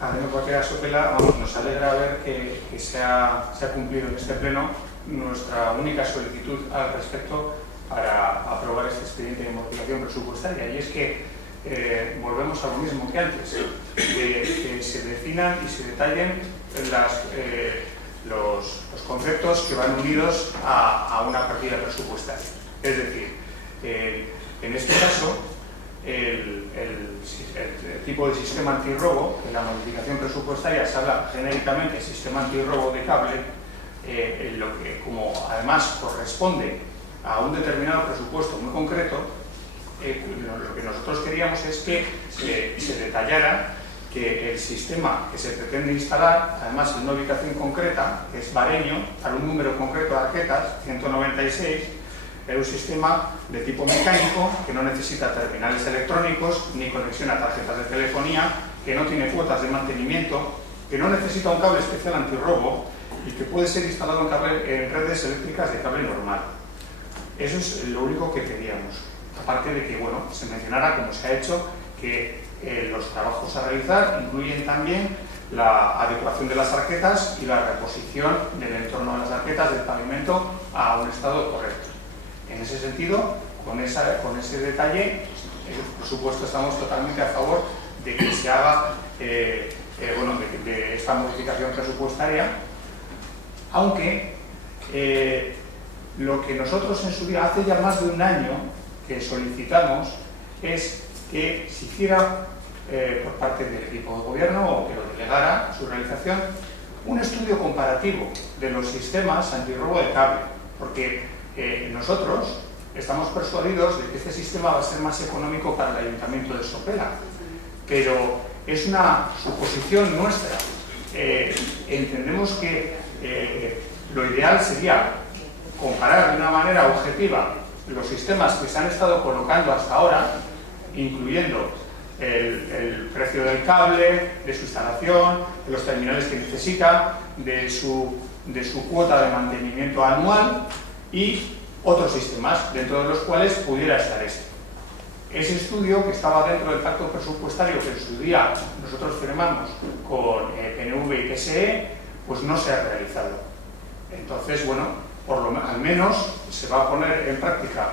A mí, en cualquier caso, nos alegra ver que se ha cumplido en este pleno nuestra única solicitud al respecto para aprobar este expediente de modificación presupuestaria, y es que volvemos a lo mismo que antes, que se definan y se detallen los conceptos que van unidos a una partida presupuestaria. Es decir, en este caso, el tipo de sistema antirrobo, en la modificación presupuestaria se habla genéricamente de sistema antirrobo de cable, lo que como además corresponde a un determinado presupuesto muy concreto, lo que nosotros queríamos es que se detallara que el sistema que se pretende instalar, además en una ubicación concreta, que es Bareño, para un número concreto de tarjetas, 196, es un sistema de tipo mecánico que no necesita terminales electrónicos ni conexión a tarjetas de telefonía, que no tiene cuotas de mantenimiento, que no necesita un cable especial antirrobo y que puede ser instalado en redes eléctricas de cable normal. Eso es lo único que pedíamos. Aparte de que, bueno, se mencionara, como se ha hecho, que los trabajos a realizar incluyen también la adecuación de las arquetas y la reposición del entorno de las arquetas del pavimento a un estado correcto. En ese sentido, con ese detalle, por supuesto, estamos totalmente a favor de que se haga de esta modificación presupuestaria, aunque lo que nosotros en su día, hace ya más de un año que solicitamos, es que se hiciera por parte del equipo de gobierno o que lo delegara su realización un estudio comparativo de los sistemas antirrobo de cable, porque nosotros estamos persuadidos de que este sistema va a ser más económico para el Ayuntamiento de Sopela, pero es una suposición nuestra. Entendemos que lo ideal sería comparar de una manera objetiva los sistemas que se han estado colocando hasta ahora, incluyendo el precio del cable, de su instalación, de los terminales que necesita, de su cuota de mantenimiento anual y otros sistemas, dentro de los cuales pudiera estar este. Ese estudio, que estaba dentro del pacto presupuestario que en su día nosotros firmamos con PNV y PSE, pues no se ha realizado. Entonces, bueno, al menos se va a poner en práctica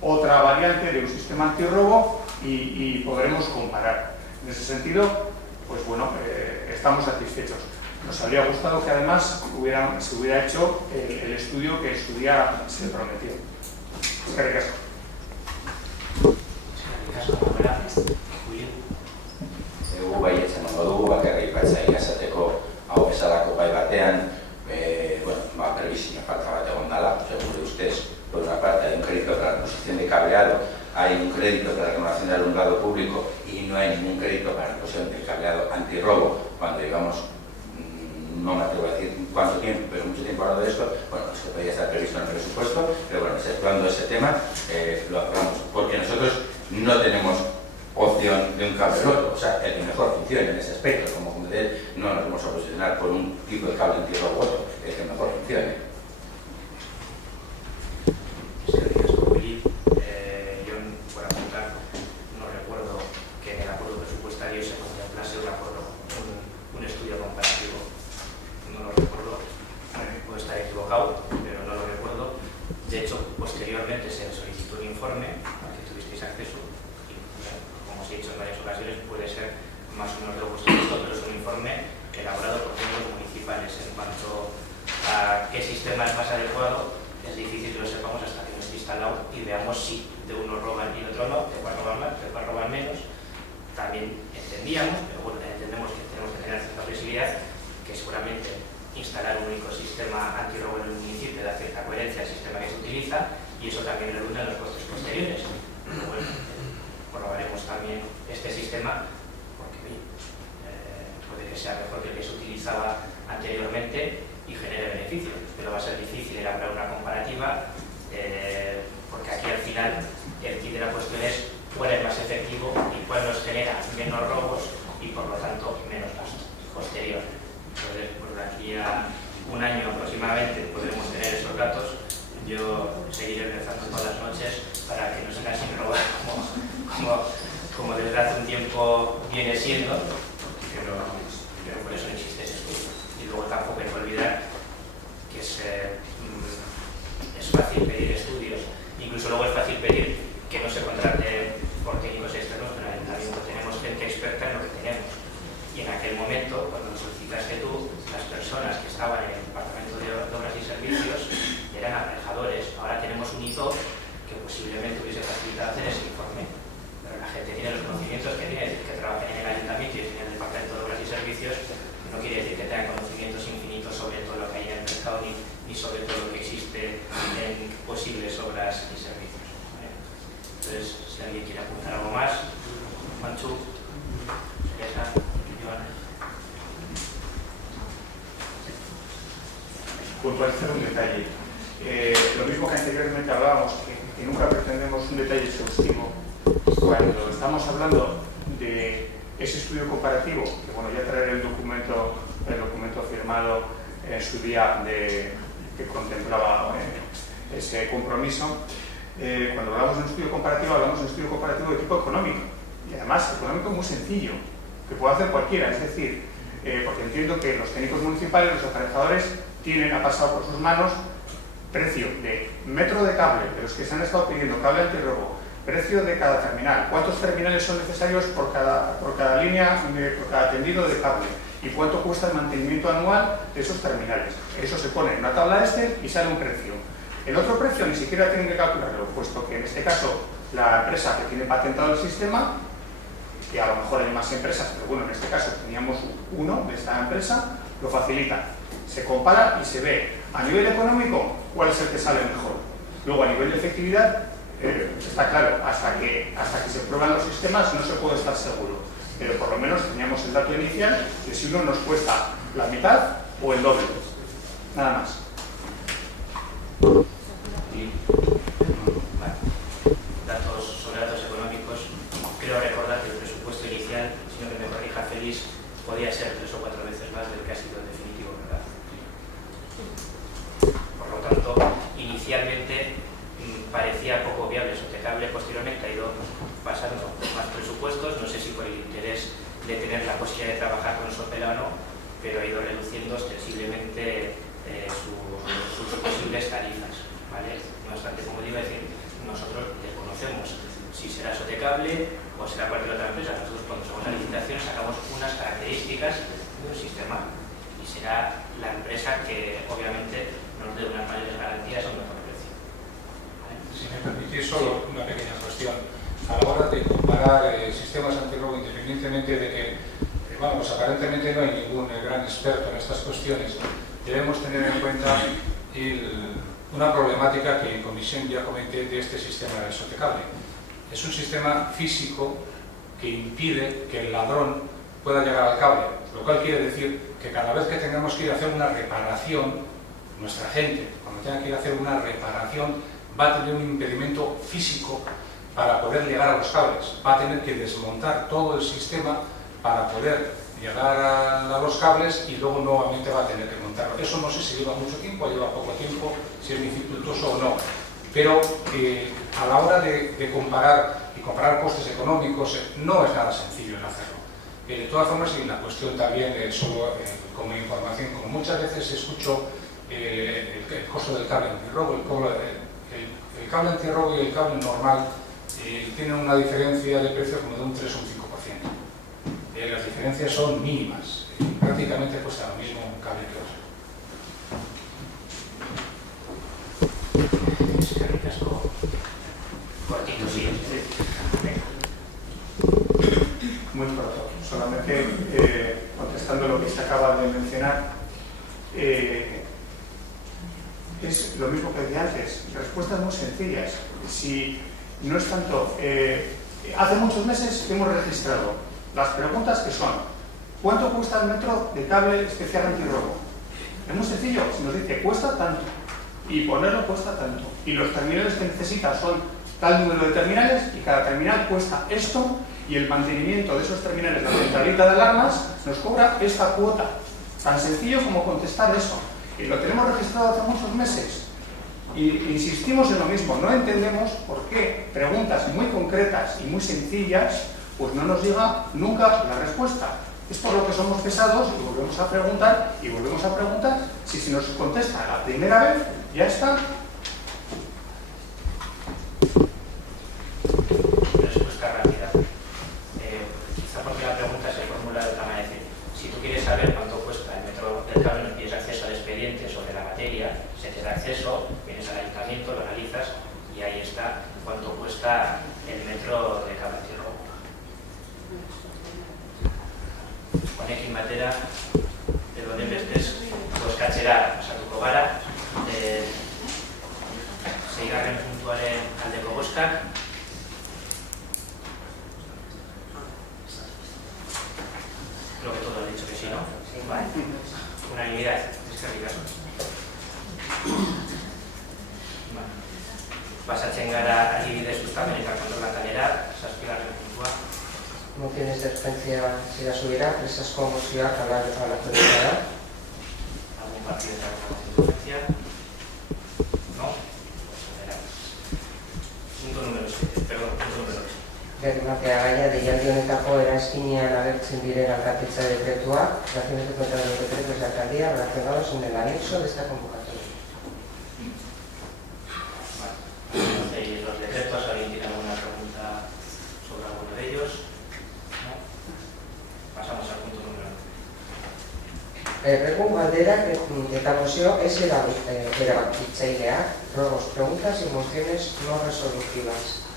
otra variante de un sistema antirrobo y podremos comparar. En ese sentido, pues bueno, estamos satisfechos. Nos habría gustado que además se hubiera hecho el estudio que en su día se prometió. Eskerrik asko. Egu baietz emango dugu, bakarrik batzaik azateko hau bezalako bai batean, previsioa falta bat egon dala, según ustedes, por una parte hay un crédito para la posición de cableado, hay un crédito para la renovación del alumbrado público y no hay ningún crédito para la posición del cableado antirrobo, cuando digamos, no me atrevo a decir cuánto tiempo, pero mucho tiempo hablando de esto, bueno, esto podría estar previsto en el presupuesto, pero bueno, exceptuando ese tema, lo hablamos, porque nosotros no tenemos opción de un cable al otro, o sea, el que mejor funcione en ese aspecto, como comunidad, no nos vamos a posicionar por un tipo de cable antirrobo u otro, el que mejor funcione. Yo, por apuntar, no recuerdo que en el acuerdo presupuestario se contemplase un estudio comparativo. No lo recuerdo, puedo estar equivocado, pero no lo recuerdo. De hecho, posteriormente se solicitó un informe al que tuvisteis acceso y, como os he dicho en varias ocasiones, puede ser más o menos de lo vuestro gusto, pero es un informe elaborado por técnicos municipales. En cuanto a qué sistema es más adecuado, es difícil que lo sepamos hasta que no esté instalado y veamos si de uno roban y de otro no, de cuál roban más, de cuál roban menos. También entendíamos, pero bueno, entendemos que tenemos que tener cierta flexibilidad, que seguramente instalar un único sistema antirrobo en el municipio da cierta coherencia al sistema que se utiliza y eso también redunda en los costes posteriores. Bueno, probaremos también este sistema porque puede que sea mejor que el que se utilizaba anteriormente y genere beneficios, pero va a ser difícil elaborar una comparativa porque aquí al final el kit de la cuestión es cuál es más efectivo y cuál nos genera menos robos y por lo tanto menos gasto posterior. Entonces, pues de aquí a un año aproximadamente podremos tener esos datos. Yo seguiré rezando todas las noches para que no siga sin robar como desde hace un tiempo viene siendo, pero por eso no existe ese estudio. Y luego tampoco hay que olvidar que es fácil pedir estudios, incluso luego es fácil pedir que no se contrate por técnicos externos, pero pensado ni sobre todo lo que existe en posibles obras y servicios. Entonces, si alguien quiere apuntar algo más, Manchu, Teresa, Joana. Puntualizar un detalle. Lo mismo que anteriormente hablábamos, que nunca pretendemos un detalle exhaustivo. Cuando estamos hablando de ese estudio comparativo, que bueno, ya traeré el documento firmado en su día que contemplaba ese compromiso, cuando hablamos de un estudio comparativo, hablamos de un estudio comparativo de tipo económico, y además económico muy sencillo, que puede hacer cualquiera, es decir, porque entiendo que los técnicos municipales, los aparejadores, ha pasado por sus manos precio de metro de cable, de los que se han estado pidiendo, cable antirrobo, precio de cada terminal, cuántos terminales son necesarios por cada línea, por cada tendido de cable, y cuánto cuesta el mantenimiento anual de esos terminales. Eso se pone en una tabla Excel y sale un precio. El otro precio ni siquiera tienen que calcularlo, puesto que en este caso la empresa que tiene patentado el sistema, que a lo mejor hay más empresas, pero bueno, en este caso teníamos uno de esta empresa, lo facilita. Se compara y se ve a nivel económico cuál es el que sale mejor. Luego a nivel de efectividad, está claro, hasta que se prueban los sistemas no se puede estar seguro. Pero por lo menos teníamos el dato inicial de si uno nos cuesta la mitad o el doble. Nada más. Sobre datos económicos, quiero recordar que el presupuesto inicial, sino que me corrija Félix, podía ser 3 o 4 veces más del que ha sido definitivo, ¿verdad? Por lo tanto, inicialmente parecía poco viable Sotecable, posteriormente ha ido pasando más presupuestos, no sé si por el interés de tener la posibilidad de trabajar con Sopela o no, pero ha ido reduciendo ostensiblemente sus posibles tarifas, ¿vale? No obstante, como digo, nosotros desconocemos si será Sotecable o será cualquier otra empresa. Nosotros cuando hacemos la licitación sacamos unas características de un sistema y será la empresa que obviamente nos dé unas mayores garantías a un mejor precio. ¿Vale? Si me permitís solo una pequeña cuestión. A la hora de comparar sistemas antirrobo, independientemente de que, pues aparentemente no hay ningún gran experto en estas cuestiones, debemos tener en cuenta una problemática que en comisión ya comenté de este sistema de Sotecable. Es un sistema físico que impide que el ladrón pueda llegar al cable, lo cual quiere decir que cada vez que tengamos que ir a hacer una reparación, nuestra gente, cuando tenga que ir a hacer una reparación, va a tener un impedimento físico para poder llegar a los cables. Va a tener que desmontar todo el sistema para poder llegar a los cables y luego nuevamente va a tener que montarlo. Eso no sé si lleva mucho tiempo, lleva poco tiempo, si es dificultoso o no. Pero a la hora de comparar y comparar costes económicos no es nada sencillo el hacerlo. De todas formas, y la cuestión también, solo como información, como muchas veces escucho el costo del cable antirrobo, el cable antirrobo y el cable normal tienen una diferencia de precio como de un 3 o un 5%. Las diferencias son mínimas, prácticamente cuesta lo mismo un cable que otro. Cortito, sí. Muy corto. Solamente contestando lo que se acaba de mencionar, es lo mismo que decía antes. Respuestas muy sencillas. Si no es tanto... hace muchos meses que hemos registrado las preguntas que son: ¿cuánto cuesta el metro de cable especial antirrobo? Es muy sencillo. Se nos dice, cuesta tanto. Y ponerlo cuesta tanto. Y los terminales que necesita son tal número de terminales y cada terminal cuesta esto, y el mantenimiento de esos terminales, la centralita de alarmas, nos cobra esta cuota. Tan sencillo como contestar eso. Y lo tenemos registrado hace muchos meses. Y insistimos en lo mismo. No entendemos por qué preguntas muy concretas y muy sencillas pues no nos llega nunca la respuesta. Es por lo que somos pesados y volvemos a preguntar y volvemos a preguntar. Si se nos contesta la primera vez, ya está. Respuesta rápida. Quizá porque la pregunta se formula de otra manera. Si tú quieres saber cuánto cuesta el metro del cable, no tienes acceso al expediente sobre la materia, se te da acceso, vienes al ayuntamiento, lo analizas y ahí está cuánto cuesta el metro de cable antirrobo. Pone aquí en materia de donde estés, pues cachera, o sea, tu gara, seigarren puntuaren aldeko bozkak. Creo que todo han dicho que sí, ¿no? Sí. Vale. Unanimidad, eskerrik asko. Vale. Pasatzen gara adibidez sustapen eta kontrolatanera, zazpigarren puntua. Mociones de urgencia si las hubiera, presazko mozioak a la actualidad. ¿Algún partido de moción de urgencia? No. Punto número 7, perdón, punto número 8. Bermatea gaia deialdi honetako eranskinean agertzen diren alkatetza dekretua, relaciones de cuenta de los decretos de alcaldía relacionados en el anexo de esta convocatoria. Vale. Entonces, los decretos, ¿alguien tiene alguna pregunta sobre alguno de ellos? ¿No? Pasamos al punto número 9. Egun galdera eta mozio ez erabakitzaileak, ruegos, preguntas y mociones no resolutivas.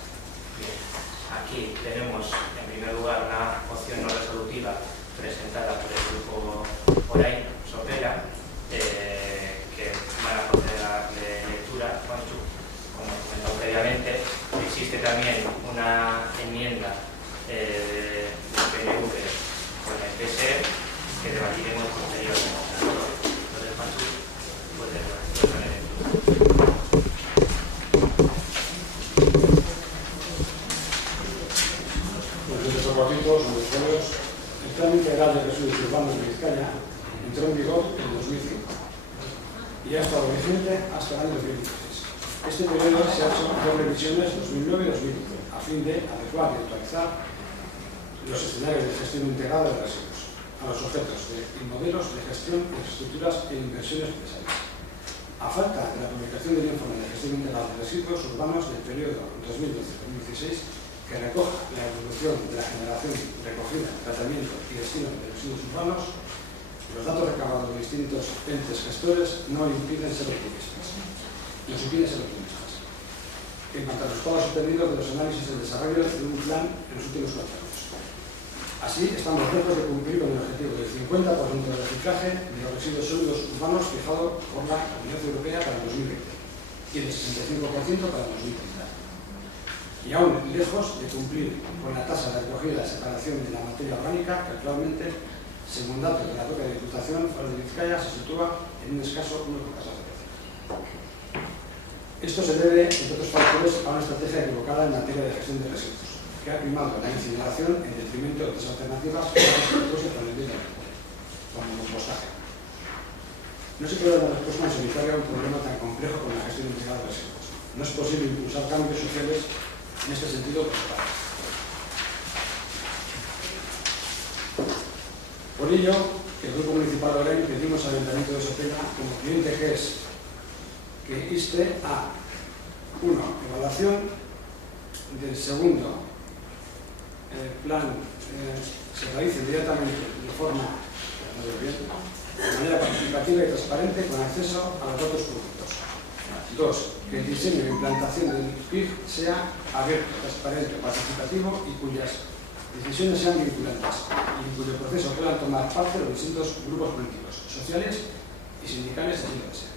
Bien. Aquí tenemos en primer lugar una moción no resolutiva presentada por el grupo Orain Sopera, que van a proceder a darle lectura. Como comentado previamente, existe también una enmienda del PNV con el PSE que debatiremos posteriormente. Entonces, Juancho, puedes darle lectura. El Plan Integral de Residuos Urbanos de Vizcaya entró en vigor en 2005 y ha estado vigente hasta el año 2016. Este periodo se ha hecho dos revisiones 2009 y 2015 a fin de adecuar y actualizar los escenarios de gestión integrada de residuos a los objetos y modelos de gestión, infraestructuras e inversiones necesarias. A falta de la publicación del informe de gestión integral de residuos urbanos del periodo 2012-2016, que recoja la evolución de la generación, recogida, tratamiento y destino de residuos urbanos, los datos recabados de distintos entes gestores no impiden ser optimistas. Nos impiden ser optimistas. En cuanto a los resultados obtenidos de los análisis del desarrollo de un plan en los últimos 4 años. Así, estamos lejos de cumplir con el objetivo del 50% de reciclaje de los residuos sólidos urbanos fijado por la Unión Europea para el 2020 y del 65% para el 2030. Y aún lejos de cumplir con la tasa de recogida y separación de la materia orgánica, que actualmente, según datos de la propia Diputación Foral de Vizcaya, se sitúa en un escaso 1,6%. Esto se debe, entre otros factores, a una estrategia equivocada en materia de gestión de residuos, que ha primado la incineración en detrimento de otras alternativas más respetuosas con el medio ambiente, como el compostaje. No se puede dar respuesta en solitario a un problema tan complejo como la gestión integrada de residuos. No es posible impulsar cambios sociales en este sentido. Por ello, el Grupo Municipal de Orain pedimos al Ayuntamiento de Sopena, como cliente que es, que inste a 1. Evaluación del segundo plan se realice inmediatamente de manera participativa y transparente con acceso a los datos públicos. 2. Que el diseño e implantación del PIG sea abierto, transparente, participativo y cuyas decisiones sean vinculantes y en cuyo proceso puedan tomar parte los distintos grupos políticos, sociales y sindicales de Vizcaya.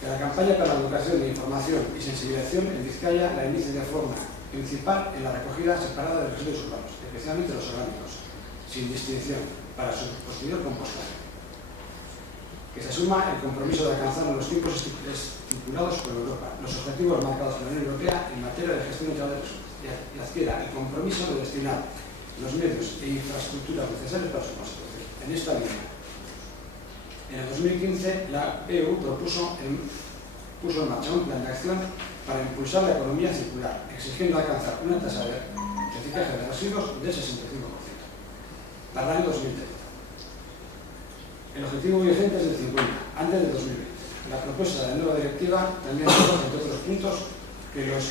Que la campaña para la educación de información y sensibilización en Vizcaya la inicie de forma principal en la recogida separada de residuos urbanos, especialmente los orgánicos, sin distinción, para su posterior compostaje. Que se asuma el compromiso de alcanzar en los tiempos estipulados por Europa los objetivos marcados por la Unión Europea en materia de gestión integral de residuos y adquiera el compromiso de destinar los medios e infraestructuras necesarios para su consecución. En esta línea, en el 2015 la EU puso en marcha un plan de acción para impulsar la economía circular, exigiendo alcanzar una tasa de reciclaje de residuos del 65% para el año 2030. El objetivo vigente es del 50, antes del 2020. La propuesta de la nueva directiva también recoge, entre otros puntos, que los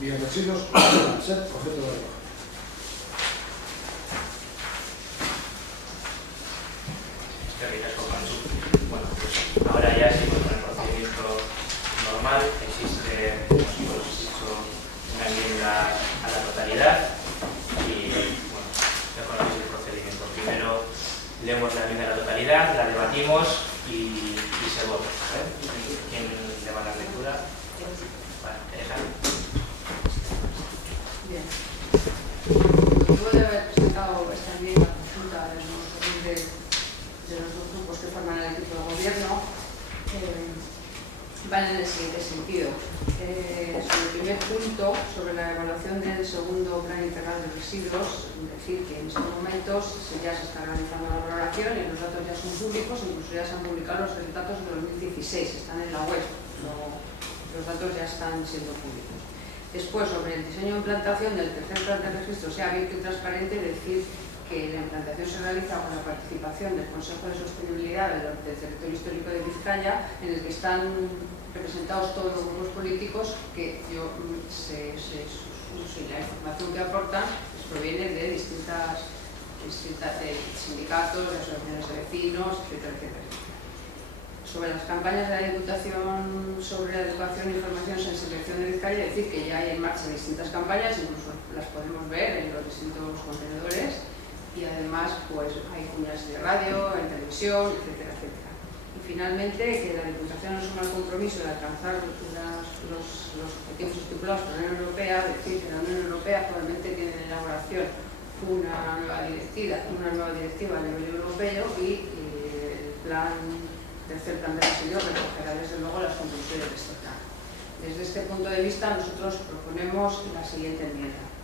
bioresiduos puedan ser objeto de recoger. Bueno, pues ahora ya seguimos con el procedimiento normal. Existe, como hemos dicho, una enmienda a la totalidad y, bueno, ya conocéis el procedimiento. Primero leemos la enmienda a la totalidad, la debatimos y se vota. ¿Quién le va a dar lectura? Vale, Teresa. Bien. Luego de haber presentado esta enmienda conjunta de los dos grupos que forman el equipo de gobierno, van en el siguiente sentido. Sobre el primer punto, sobre la evaluación del segundo plan integral de residuos, decir que en estos momentos ya se está realizando la valoración y los datos ya son públicos, incluso ya se han publicado los datos de 2016, están en la web, los datos ya están siendo públicos. Después, sobre el diseño e implantación del tercer plan de registro, sea abierto y transparente, decir que la implantación se realiza con la participación del Consejo de Sostenibilidad del Territorio Histórico de Vizcaya, en el que están representados todos los grupos políticos que la información que aportan pues, proviene de distintas de sindicatos, de asociaciones de vecinos, etcétera, etcétera. Sobre las campañas de la Diputación sobre la educación, información y sensibilización de Vizcaya, decir que ya hay en marcha distintas campañas, incluso las podemos ver en los distintos contenedores, y además pues hay cuñas de radio, en televisión, etcétera, etcétera. Y finalmente que la Diputación asuma el compromiso de alcanzar los objetivos estipulados por la Unión Europea, decir que la Unión Europea actualmente tiene en elaboración una nueva directiva a nivel europeo y el tercer plan de residuos recogerá desde luego las conclusiones de este plan. Desde este punto de vista nosotros proponemos la siguiente enmienda.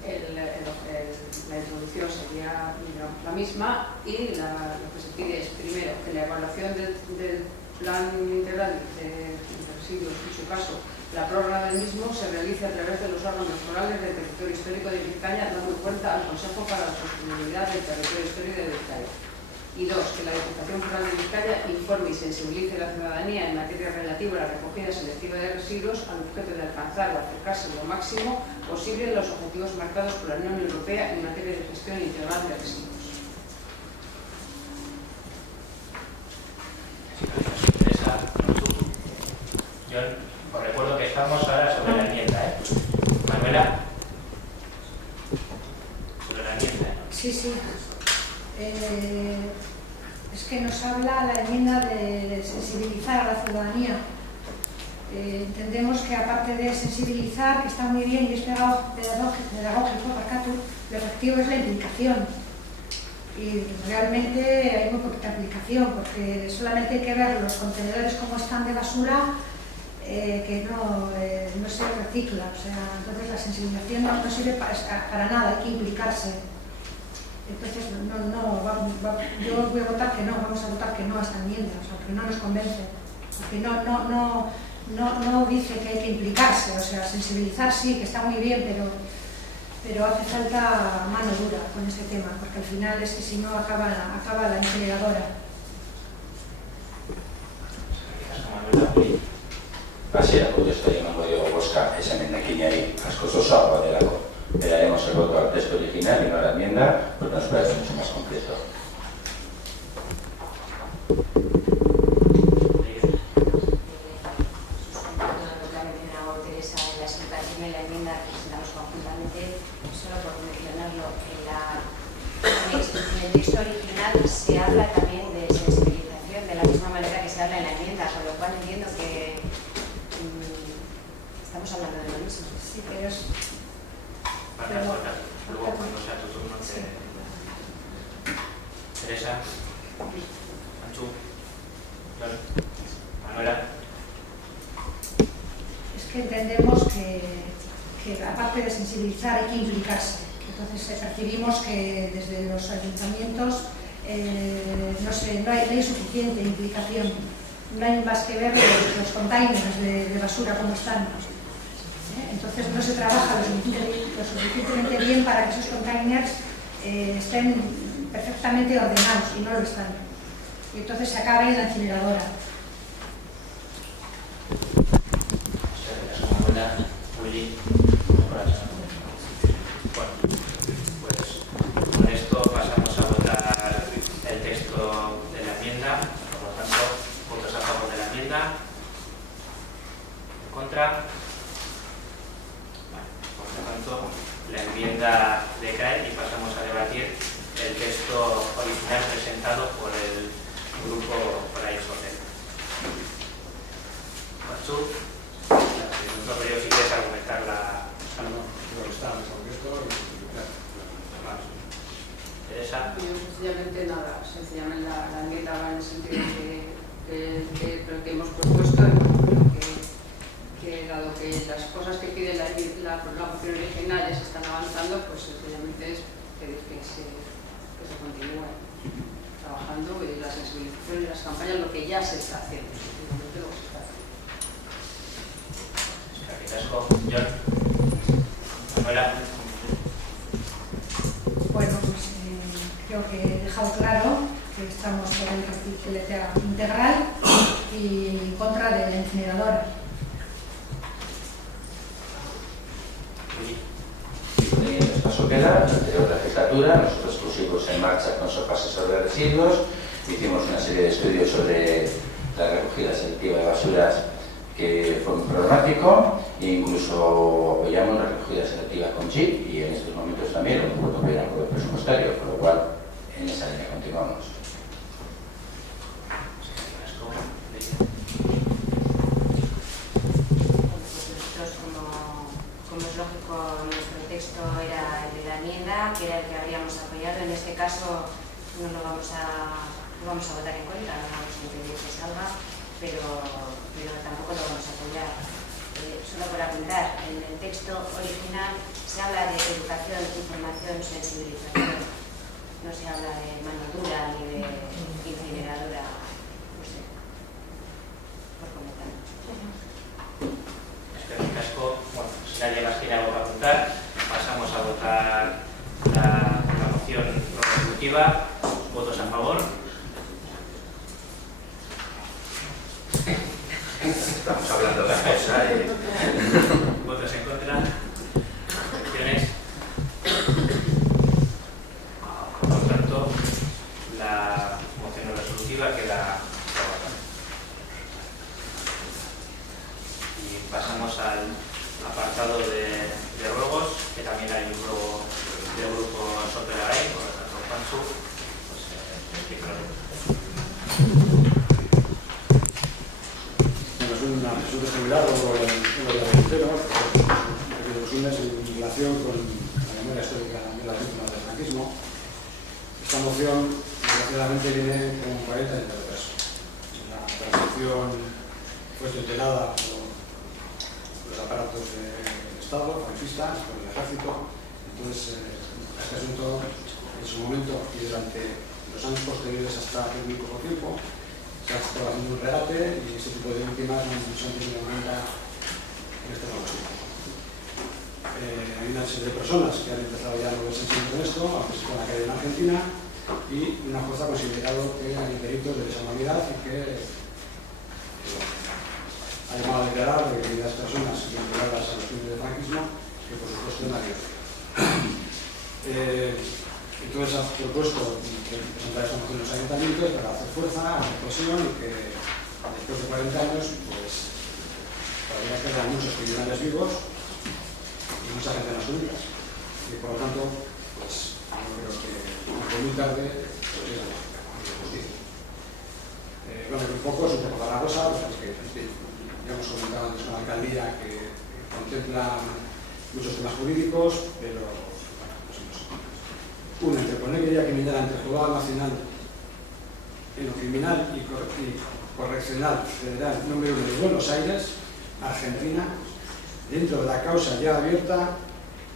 La introducción sería la misma y lo que se pide es primero que la evaluación del plan integral de residuos, en su caso la prórroga del mismo, se realice a través de los órganos forales del territorio histórico de Vizcaya, dando cuenta al Consejo para la Sostenibilidad del Territorio Histórico de Vizcaya. Y dos, que la Diputación Foral de Vizcaya informe y sensibilice a la ciudadanía en materia relativa a la recogida selectiva de residuos al objeto de alcanzar o acercarse lo máximo posible a los objetivos marcados por la Unión Europea en materia de gestión integral de residuos. Yo os recuerdo que estamos ahora sobre la enmienda, Manuela. Sobre la enmienda. Sí. Es que nos habla la enmienda de sensibilizar a la ciudadanía. Entendemos que aparte de sensibilizar, que está muy bien y es pedagógico, lo efectivo es la implicación. Y realmente hay muy poquita aplicación, porque solamente hay que ver los contenedores como están de basura, que no se recicla. O sea, entonces la sensibilización no sirve para nada, hay que implicarse. Entonces, yo voy a votar que no, vamos a votar que no a esta enmienda, o sea, que no nos convence, porque no dice que hay que implicarse, o sea, sensibilizar sí, que está muy bien, pero hace falta mano dura con este tema, porque al final es que si no acaba la incineradora. Hasiera kontestu emango diogu bozka ez emendakinari asko osagoa delako. Le daremos el voto al texto original y no a la enmienda, porque nos parece mucho más completo. En el texto original se habla también de sensibilización de la misma manera que se habla en la enmienda, con lo cual entiendo que estamos hablando de lo mismo. Sí, pero es... Luego cuando sea tu turno te... Teresa, Anchu, Manuela. Es que entendemos que aparte de sensibilizar hay que implicarse. Entonces percibimos que desde los ayuntamientos no hay suficiente implicación. No hay más que ver los containers de basura como están. Entonces no se trabaja lo suficientemente bien para que esos containers estén perfectamente ordenados y no lo están. Y entonces se acaba en la incineradora. Bueno, pues con esto pasamos a votar el texto de la enmienda. Por lo tanto, votos a favor de la enmienda. En contra. Por lo tanto, la enmienda decae y pasamos a debatir el texto original presentado por el grupo por ahí. la moción original ya se están avanzando, pues sencillamente es pedir que se continúe trabajando y la sensibilización y las campañas, lo que ya se está haciendo, efectivamente lo que se está haciendo. John. Manuela. Bueno, pues creo que he dejado claro que estamos por el reciclaje integral y en contra de la incineradora. El paso queda, la anterior legislatura, nosotros pusimos en marcha con asesor de residuos, hicimos una serie de estudios sobre la recogida selectiva de basuras que fue muy problemático, e incluso apoyamos la recogida selectiva con chip y en estos momentos también un punto que era un acuerdo presupuestario, con lo cual en esa línea continuamos. Como es lógico, nuestro texto era el de la enmienda, que era el que habríamos apoyado. En este caso no vamos a votar en contra, no vamos a impedir que salga, pero tampoco lo vamos a apoyar. Solo por apuntar, en el texto original se habla de educación, información, sensibilización. No se habla de mano dura ni de incineradora, no sé, por comentar. Bueno, si nadie más tiene algo que apuntar, pasamos a votar la moción no resolutiva. ¿Votos a favor? Estamos hablando de la cosa ¿Votos en contra? ¿Abstenciones? Por lo tanto, la moción no resolutiva queda aprobada. Y pasamos al apartado de ruegos, que también hay un ruego del grupo Sopelaray, por lo tanto, Juanchu, pues Es un desjubilado por el delantero, que los unes en relación con la memoria histórica de las víctimas del franquismo. Esta moción, desgraciadamente, viene con 40 años de retraso. La transición fue tutelada por los aparatos del Estado, franquistas, por el ejército. Entonces, este asunto, en su momento y durante los años posteriores hasta hace muy poco tiempo, se ha estado haciendo un regate y este tipo de víctimas no se han tenido en cuenta en este momento. Hay una serie de personas que han empezado ya a moverse en esto, aunque se con la calle en Argentina, y una jueza ha considerado que hay delitos de lesa humanidad y que ha llamado a declarar de determinadas personas vinculadas a los crímenes del franquismo que por supuesto no hay. Entonces ha propuesto presentar esta moción en los ayuntamientos para hacer fuerza, hacer presión y que después de 40 años pues todavía quedan muchos criminales vivos y mucha gente en las unidas. Y por lo tanto, pues yo creo que aunque muy tarde, pues es la justicia. Bueno, un poco es un poco farragosa, porque ya hemos comentado antes con la alcaldía que contempla muchos temas jurídicos, pero uno, interponer querella criminal ante el Juzgado Nacional en lo criminal y correccional federal número 1 de Buenos Aires, Argentina, dentro de la causa ya abierta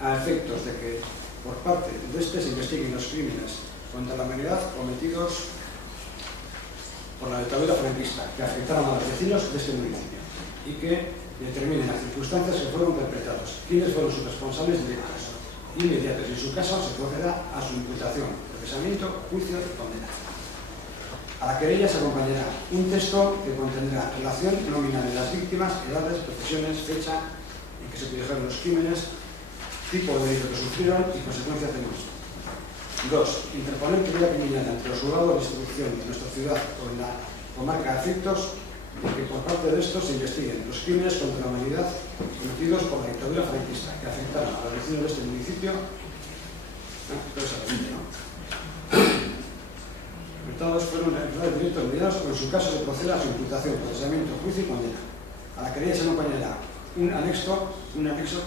a efectos de que por parte de este se investiguen los crímenes contra la humanidad cometidos por la dictadura franquista que afectaron a los vecinos de este municipio y que determinen las circunstancias que fueron perpetrados, quiénes fueron sus responsables directos inmediatos y en su caso se procederá a su imputación, procesamiento, juicio y condena. A la querella se acompañará un texto que contendrá relación nominal de las víctimas, edades, profesiones, fecha en que se produjeron los crímenes, tipo de delito que sufrieron y consecuencias del mismo. 2. Interponer querella criminal ante los juzgados de instrucción de nuestra ciudad o en la comarca de efectos de que por parte de estos se investiguen los crímenes contra la humanidad cometidos por la dictadura franquista que afectaron a los vecinos de este municipio. Afectados fueron realizados directos mediados o en su caso se proceda a su imputación, procesamiento, juicio y condena. A la querella se acompañará un anexo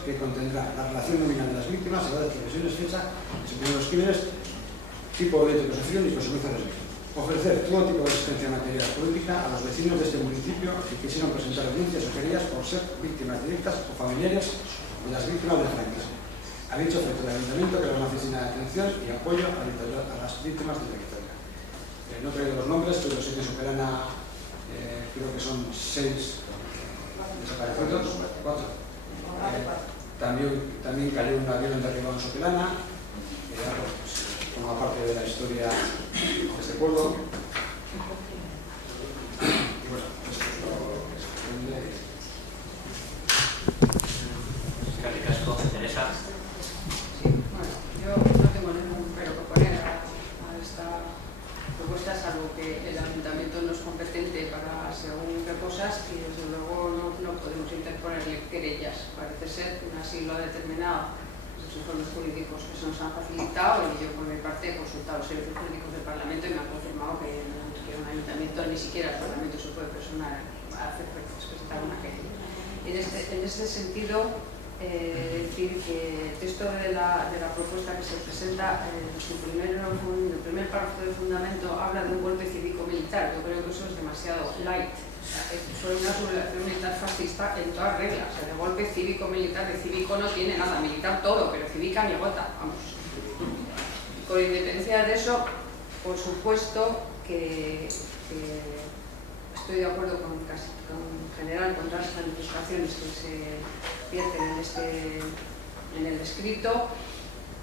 que contendrá la relación nominal de las víctimas, edades, profesiones, fecha, que se ponen los crímenes, tipo de delito que sufrieron y consecuencias de los mismos. Ofrecer todo tipo de asistencia material política a los vecinos de este municipio que quisieran presentar denuncias o querellas por ser víctimas directas o familiares de las víctimas del franquismo. Ha dicho frente al Ayuntamiento que era una oficina de atención y apoyo a las víctimas de la Victoria. No traigo los nombres, pero sí que superan a, creo que son 6 desaparecidos, 4. También cayó un avión derribado en Sopelana, pues, forma parte de la historia de este pueblo. Y bueno, esto es lo que se pretende. Teresa. Sí, bueno, yo no tengo ningún pero que poner a esta propuesta, salvo que el Ayuntamiento no es competente para según qué cosas y desde luego no podemos interponerle querellas. Parece ser que así lo ha determinado los informes jurídicos que se nos han facilitado, y yo por mi parte he consultado los servicios jurídicos del Parlamento y me han confirmado que un Ayuntamiento, ni siquiera el Parlamento, se puede personar a hacer presentar una querella. En este sentido, decir que el texto de la propuesta que se presenta, en el primer párrafo del fundamento, habla de un golpe cívico-militar. Yo creo que eso es demasiado light. Fue una sublevación militar fascista en todas reglas. O sea, de golpe cívico-militar, de cívico no tiene nada, militar todo, pero cívica ni gota, vamos. Con independencia de eso, por supuesto que estoy de acuerdo en general con todas las manifestaciones que se vierten en el escrito,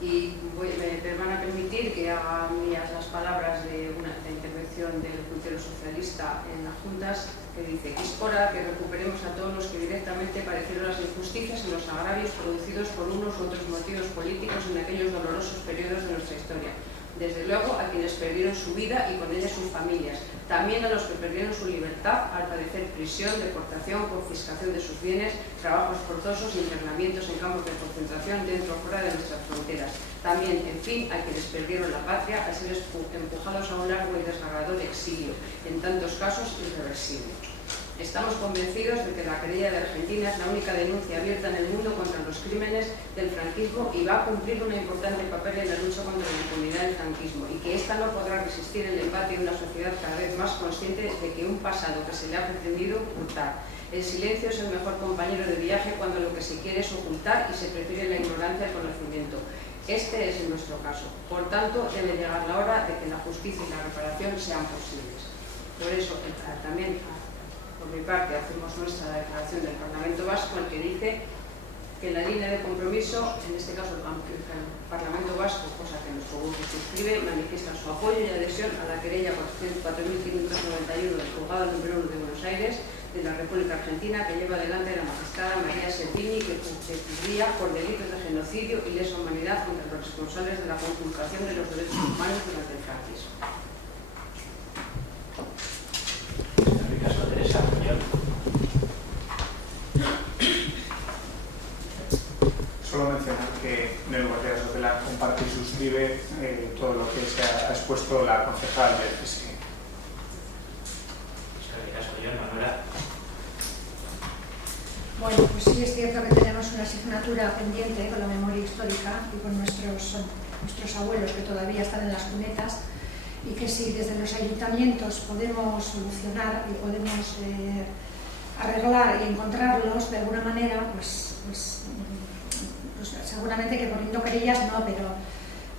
y me van a permitir que haga mías las palabras de una intervención del puntero socialista en las juntas, que dice que es hora que recuperemos a todos los que directamente padecieron las injusticias y los agravios producidos por unos u otros motivos políticos en aquellos dolorosos periodos de nuestra historia. Desde luego a quienes perdieron su vida y con ellas sus familias, también a los que perdieron su libertad al padecer prisión, deportación, confiscación de sus bienes, trabajos forzosos, internamientos en campos de concentración dentro o fuera de nuestras fronteras. También, en fin, a quienes perdieron la patria al ser empujados a un largo y desgarrador exilio, en tantos casos irreversible. Estamos convencidos de que la querella de Argentina es la única denuncia abierta en el mundo contra los crímenes del franquismo y va a cumplir un importante papel en la lucha contra la impunidad del franquismo, y que ésta no podrá resistir el embate de una sociedad cada vez más consciente de que un pasado que se le ha pretendido ocultar. El silencio es el mejor compañero de viaje cuando lo que se quiere es ocultar y se prefiere la ignorancia al conocimiento. Este es nuestro caso. Por tanto, debe llegar la hora de que la justicia y la reparación sean posibles. Por eso, también, por mi parte, hacemos nuestra declaración del Parlamento Vasco, en que dice que en la línea de compromiso, en este caso el Parlamento Vasco, cosa que nuestro grupo suscribe, manifiesta su apoyo y adhesión a la querella 4.591 del Juzgado número 1 de Buenos Aires de la República Argentina, que lleva adelante la magistrada María Servini, que juzgaría por delitos de genocidio y lesa humanidad contra los responsables de la conculcación de los derechos humanos durante el franquismo. Teresa. Solo mencionar que en el lugar de Sopela comparte y suscribe todo lo que se ha expuesto la concejal del PSG. Bueno, pues sí es cierto que tenemos una asignatura pendiente con la memoria histórica y con nuestros abuelos que todavía están en las cunetas, y que si desde los ayuntamientos podemos solucionar y podemos arreglar y encontrarlos de alguna manera, pues seguramente que poniendo querellas no,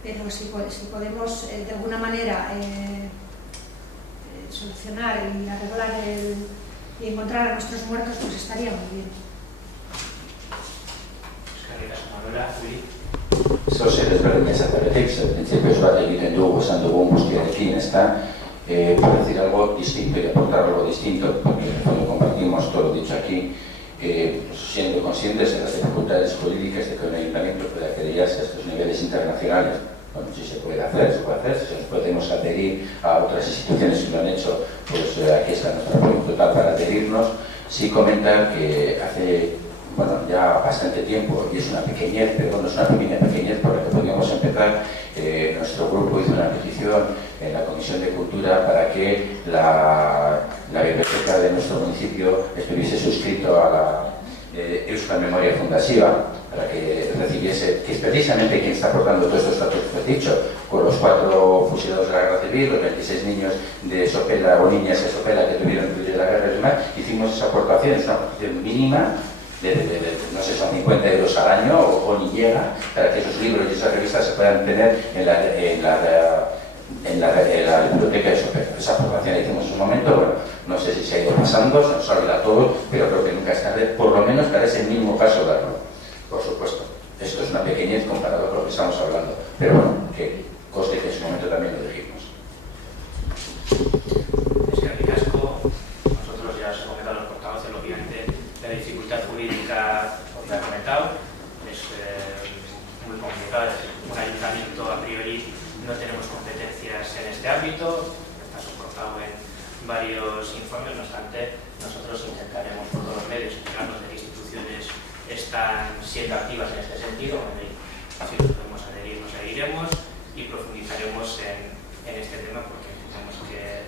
pero si podemos de alguna manera solucionar y arreglar y encontrar a nuestros muertos, pues estaría muy bien. Zozer ezberdin ezateretik, principios bat egiten dugu, esan dugu guztiarekin, para decir algo distinto y aportar algo distinto, porque cuando compartimos todo lo dicho aquí, siendo conscientes de las dificultades jurídicas de que un ayuntamiento pueda querellarse a estos niveles internacionales. Bueno, si se puede hacer, si nos podemos adherir a otras instituciones que lo han hecho, pues aquí está nuestra voluntad para adherirnos. Sí comentar que hace ya bastante tiempo, y es una pequeñez, pero no es una pequeña pequeñez por la que podíamos empezar, nuestro grupo hizo una petición en la Comisión de Cultura para que la biblioteca de nuestro municipio estuviese suscrito a la Euskal Memoria Fundasiva, para que recibiese, que es precisamente quien está aportando todos estos datos que os he dicho, con los 4 fusilados de la Guerra Civil, los 26 niños de Sopela o niñas de Sopela que tuvieron que huir de la guerra y demás. Hicimos esa aportación, es una aportación mínima, no sé, son 50 euros al año o ni llega, para que esos libros y esas revistas se puedan tener en la biblioteca de Sopela. Esa aportación la hicimos en su momento, bueno, no sé si se ha ido pasando, se nos olvida todo, pero creo que nunca es tarde, por lo menos para ese mínimo paso darlo, por supuesto. Esto es una pequeñez comparado con lo que estamos hablando, pero bueno, que conste que en su momento también lo dijimos. Es que en mi caso, nosotros ya os he comentado los portavoces, obviamente la dificultad jurídica os la he comentado, es muy complicado, es decir, un ayuntamiento a priori no tenemos competencias en este ámbito, está soportado en varios informes, no obstante, nosotros intentaremos por todos los medios enterarnos de qué instituciones están siendo activas en este sentido, si nos podemos adherir, nos adheriremos y profundizaremos en este tema porque pensamos que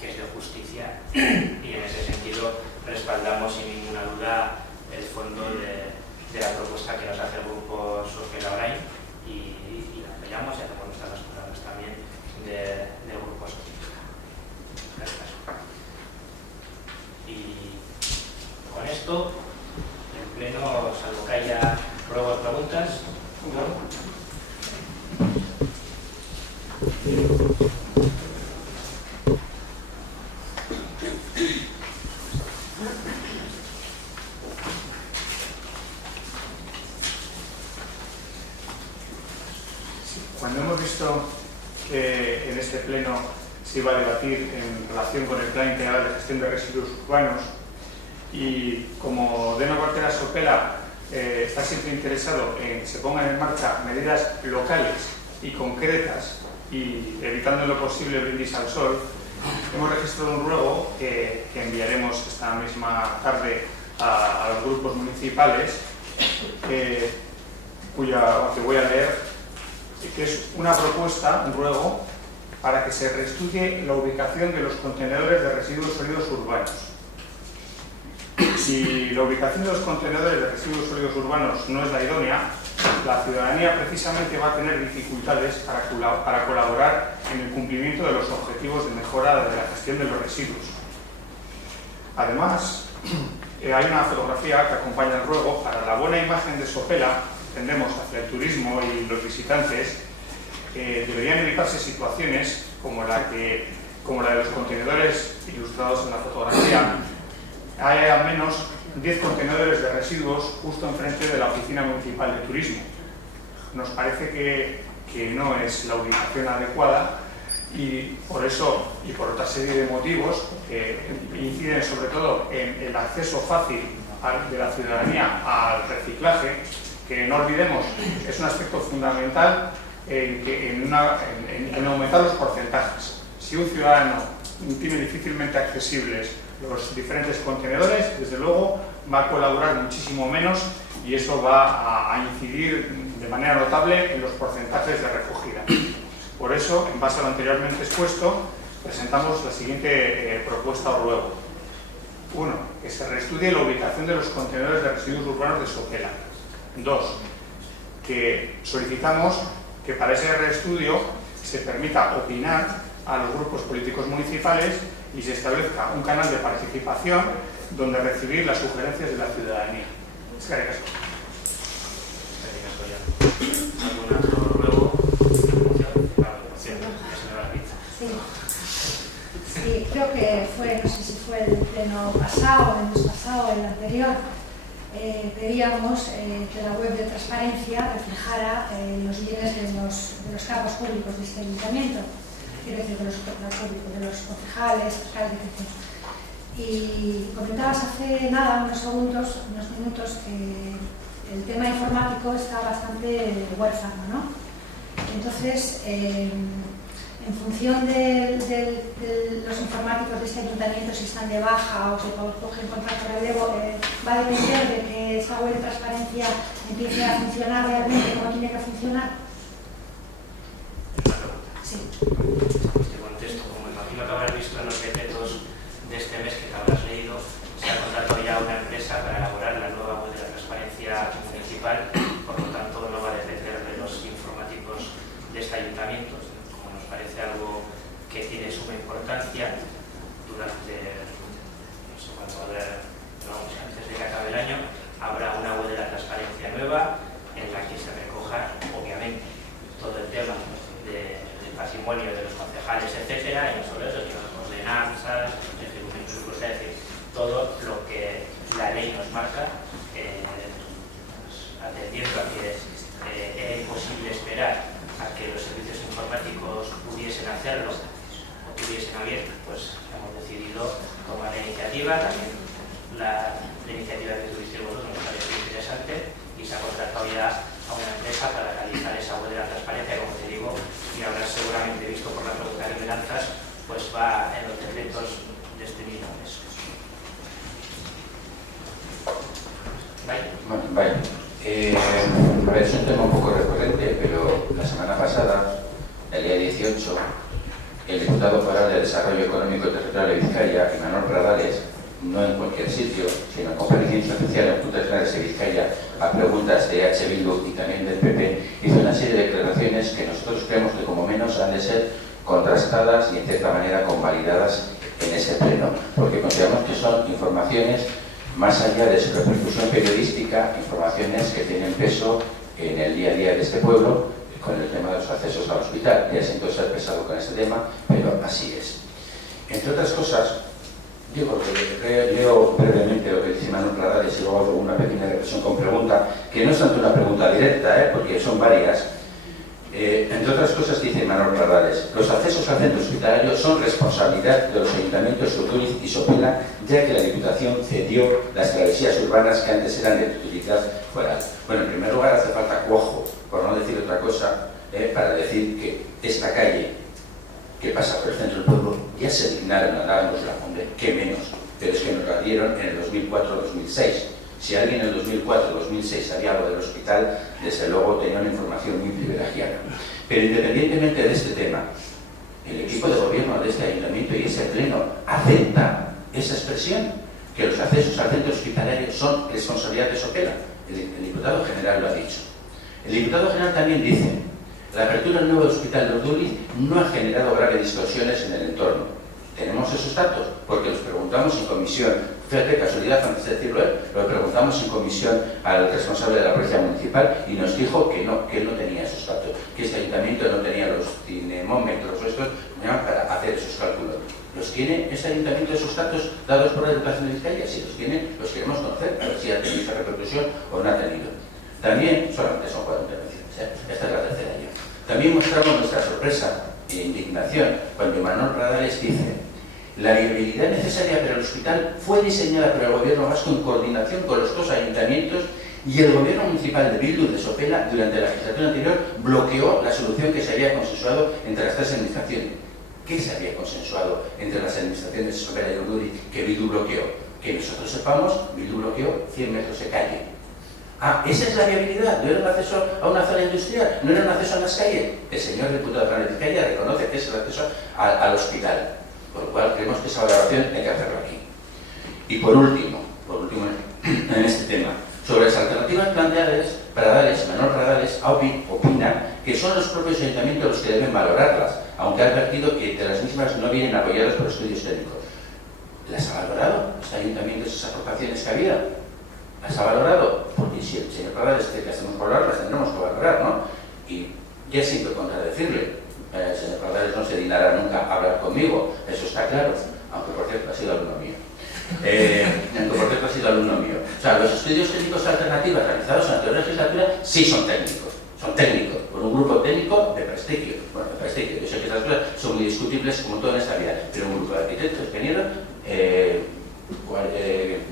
es de justicia y en ese sentido respaldamos sin ninguna duda el fondo de la propuesta que nos hace el grupo Sopela Orain y la apoyamos y hacemos nuestras palabras también del grupo socialista. Gracias. Y con esto, en pleno, salvo que haya luego preguntas, cuando hemos visto que en este pleno se iba a debatir en relación con el Plan Integral de Gestión de Residuos Urbanos y como Deno Bartera Sopela está siempre interesado en que se pongan en marcha medidas locales y concretas y evitando en lo posible el brindis al sol, hemos registrado un ruego que enviaremos esta misma tarde a los grupos municipales que voy a leer, que es una propuesta, un ruego, para que se reestudie la ubicación de los contenedores de residuos sólidos urbanos. Si la ubicación de los contenedores de residuos sólidos urbanos no es la idónea, la ciudadanía precisamente va a tener dificultades para colaborar en el cumplimiento de los objetivos de mejora de la gestión de los residuos. Además, hay una fotografía que acompaña el ruego para la buena imagen de Sopela. Tendemos hacia el turismo y los visitantes, deberían evitarse situaciones como la de los contenedores ilustrados en la fotografía. Hay al menos 10 contenedores de residuos justo enfrente de la Oficina Municipal de Turismo. Nos parece que no es la ubicación adecuada y por eso y por otra serie de motivos que inciden sobre todo en el acceso fácil de la ciudadanía al reciclaje, que no olvidemos es un aspecto fundamental en aumentar los porcentajes. Si un ciudadano tiene difícilmente accesibles los diferentes contenedores, desde luego va a colaborar muchísimo menos y eso va a incidir de manera notable en los porcentajes de recogida. Por eso, en base a lo anteriormente expuesto, presentamos la siguiente propuesta o ruego. 1. Que se reestudie la ubicación de los contenedores de residuos urbanos de Sopela. 2. Que solicitamos que para ese reestudio se permita opinar a los grupos políticos municipales y se establezca un canal de participación donde recibir las sugerencias de la ciudadanía. Eskerrik asko. ¿Algún otro ruego? Sí, creo que fue, no sé si fue el pleno pasado, el mes pasado, el anterior, pedíamos que la web de transparencia reflejara los bienes de los cargos públicos de este ayuntamiento, quiero decir, de los concejales, alcaldes, etc. Y comentabas hace nada, unos minutos, que el tema informático está bastante huérfano, ¿no? Entonces, en función de los informáticos de este ayuntamiento, si están de baja o si cogen contrato de relevo, va a depender de que esa web de transparencia empiece a funcionar realmente como tiene que funcionar. Sí. Te contesto, como imagino que habrás visto en los decretos de este mes que te habrás leído, se ha contratado ya una empresa para elaborar la nueva web de la transparencia municipal, por lo tanto no va a depender de los informáticos de este ayuntamiento. Parece algo que tiene suma importancia durante, no sé cuándo, antes de que acabe el año, habrá iniciativa, también la iniciativa que tuvisteis vosotros nos parece interesante y se ha contratado ya a una empresa para realizar esa web de la transparencia, como te digo, y habrás seguramente visto por la pregunta que me lanzas, pues va en los decretos de este mismo mes. Vale. Bueno, vale. A ver, es un tema un poco recurrente, pero la semana pasada, el día 18, el diputado foral de Desarrollo Económico y Territorial de Vizcaya, Imanol Pradales, no en cualquier sitio, sino en comparecencia oficial en Juntas Generales de Vizcaya, a preguntas de H. Bildu y también del PP, hizo una serie de declaraciones que nosotros creemos que como menos han de ser contrastadas y en cierta manera convalidadas en ese pleno, porque consideramos que son informaciones más allá de su repercusión periodística, informaciones que tienen peso en el día a día de este pueblo, con el tema de los accesos al hospital. Ya siento ser pesado con este tema, pero así es. Entre otras cosas, digo que leo brevemente lo que dice Imanol Pradales y luego hago una pequeña reflexión con pregunta, que no es tanto una pregunta directa, porque son varias. Entre otras cosas dice Imanol Pradales: los accesos al centro hospitalario son responsabilidad de los ayuntamientos de Urduliz y Sopela, ya que la Diputación cedió las travesías urbanas que antes eran de utilidad foral. Bueno, en primer lugar hace falta cuajo, por no decir otra cosa, para decir que esta calle que pasa por el centro del pueblo ya se dignaron a darnos la hombre, qué menos, pero es que nos la dieron en el 2004-2006. Si alguien en el 2004-2006 sabía algo del hospital, desde luego tenía una información muy privilegiada. Pero independientemente de este tema, el equipo de gobierno de este ayuntamiento y ese pleno acepta esa expresión, que los accesos al centro hospitalario son responsabilidad de Sopela. El diputado general lo ha dicho. El diputado general también dice: la apertura del nuevo hospital de Urduliz no ha generado graves distorsiones en el entorno. Tenemos esos datos porque los preguntamos en comisión. Fíjate, casualidad, antes de decirlo lo preguntamos en comisión al responsable de la policía municipal y nos dijo que él no tenía esos datos, que este ayuntamiento no tenía los cinemómetros o estos para hacer esos cálculos. ¿Los tiene este ayuntamiento esos datos dados por la Diputación de Vizcaya? Si los tiene, los queremos conocer, a ver si ha tenido esa repercusión o no ha tenido. También, solamente son 4 intervenciones, esta es la tercera ya. También mostramos nuestra sorpresa e indignación cuando Imanol Pradales dice: la viabilidad necesaria para el hospital fue diseñada por el Gobierno vasco en coordinación con los 2 ayuntamientos y el Gobierno municipal de Bildu de Sopela durante la legislatura anterior bloqueó la solución que se había consensuado entre las 3 administraciones. ¿Qué se había consensuado entre las administraciones de Sopela y Urduliz que Bildu bloqueó? Que nosotros sepamos, Bildu bloqueó 100 metros de calle. Ah, esa es la viabilidad, no era un acceso a una zona industrial, no era un acceso a las calles. El señor diputado de Vizcaya reconoce que es el acceso al hospital. Por lo cual creemos que esa valoración hay que hacerlo aquí. Y por último en este tema, sobre las alternativas planteadas, Imanol Pradales opina que son los propios ayuntamientos los que deben valorarlas, aunque ha advertido que de las mismas no vienen apoyadas por estudios técnicos. ¿Las ha valorado este ayuntamiento esas aportaciones que había? ¿Las ha valorado? Porque si el señor Pradales dice que las tenemos que valorar, las tendremos que valorar, ¿no? Y ya siento contradecirle. El señor Pradales no se dignará nunca a hablar conmigo, eso está claro, aunque por cierto ha sido alumno mío. O sea, los estudios técnicos alternativos realizados en la anterior legislatura sí son técnicos, por un grupo técnico de prestigio. Bueno, de prestigio, yo sé que estas cosas son muy discutibles como todo en esta vida, pero un grupo de arquitectos, ingenieros,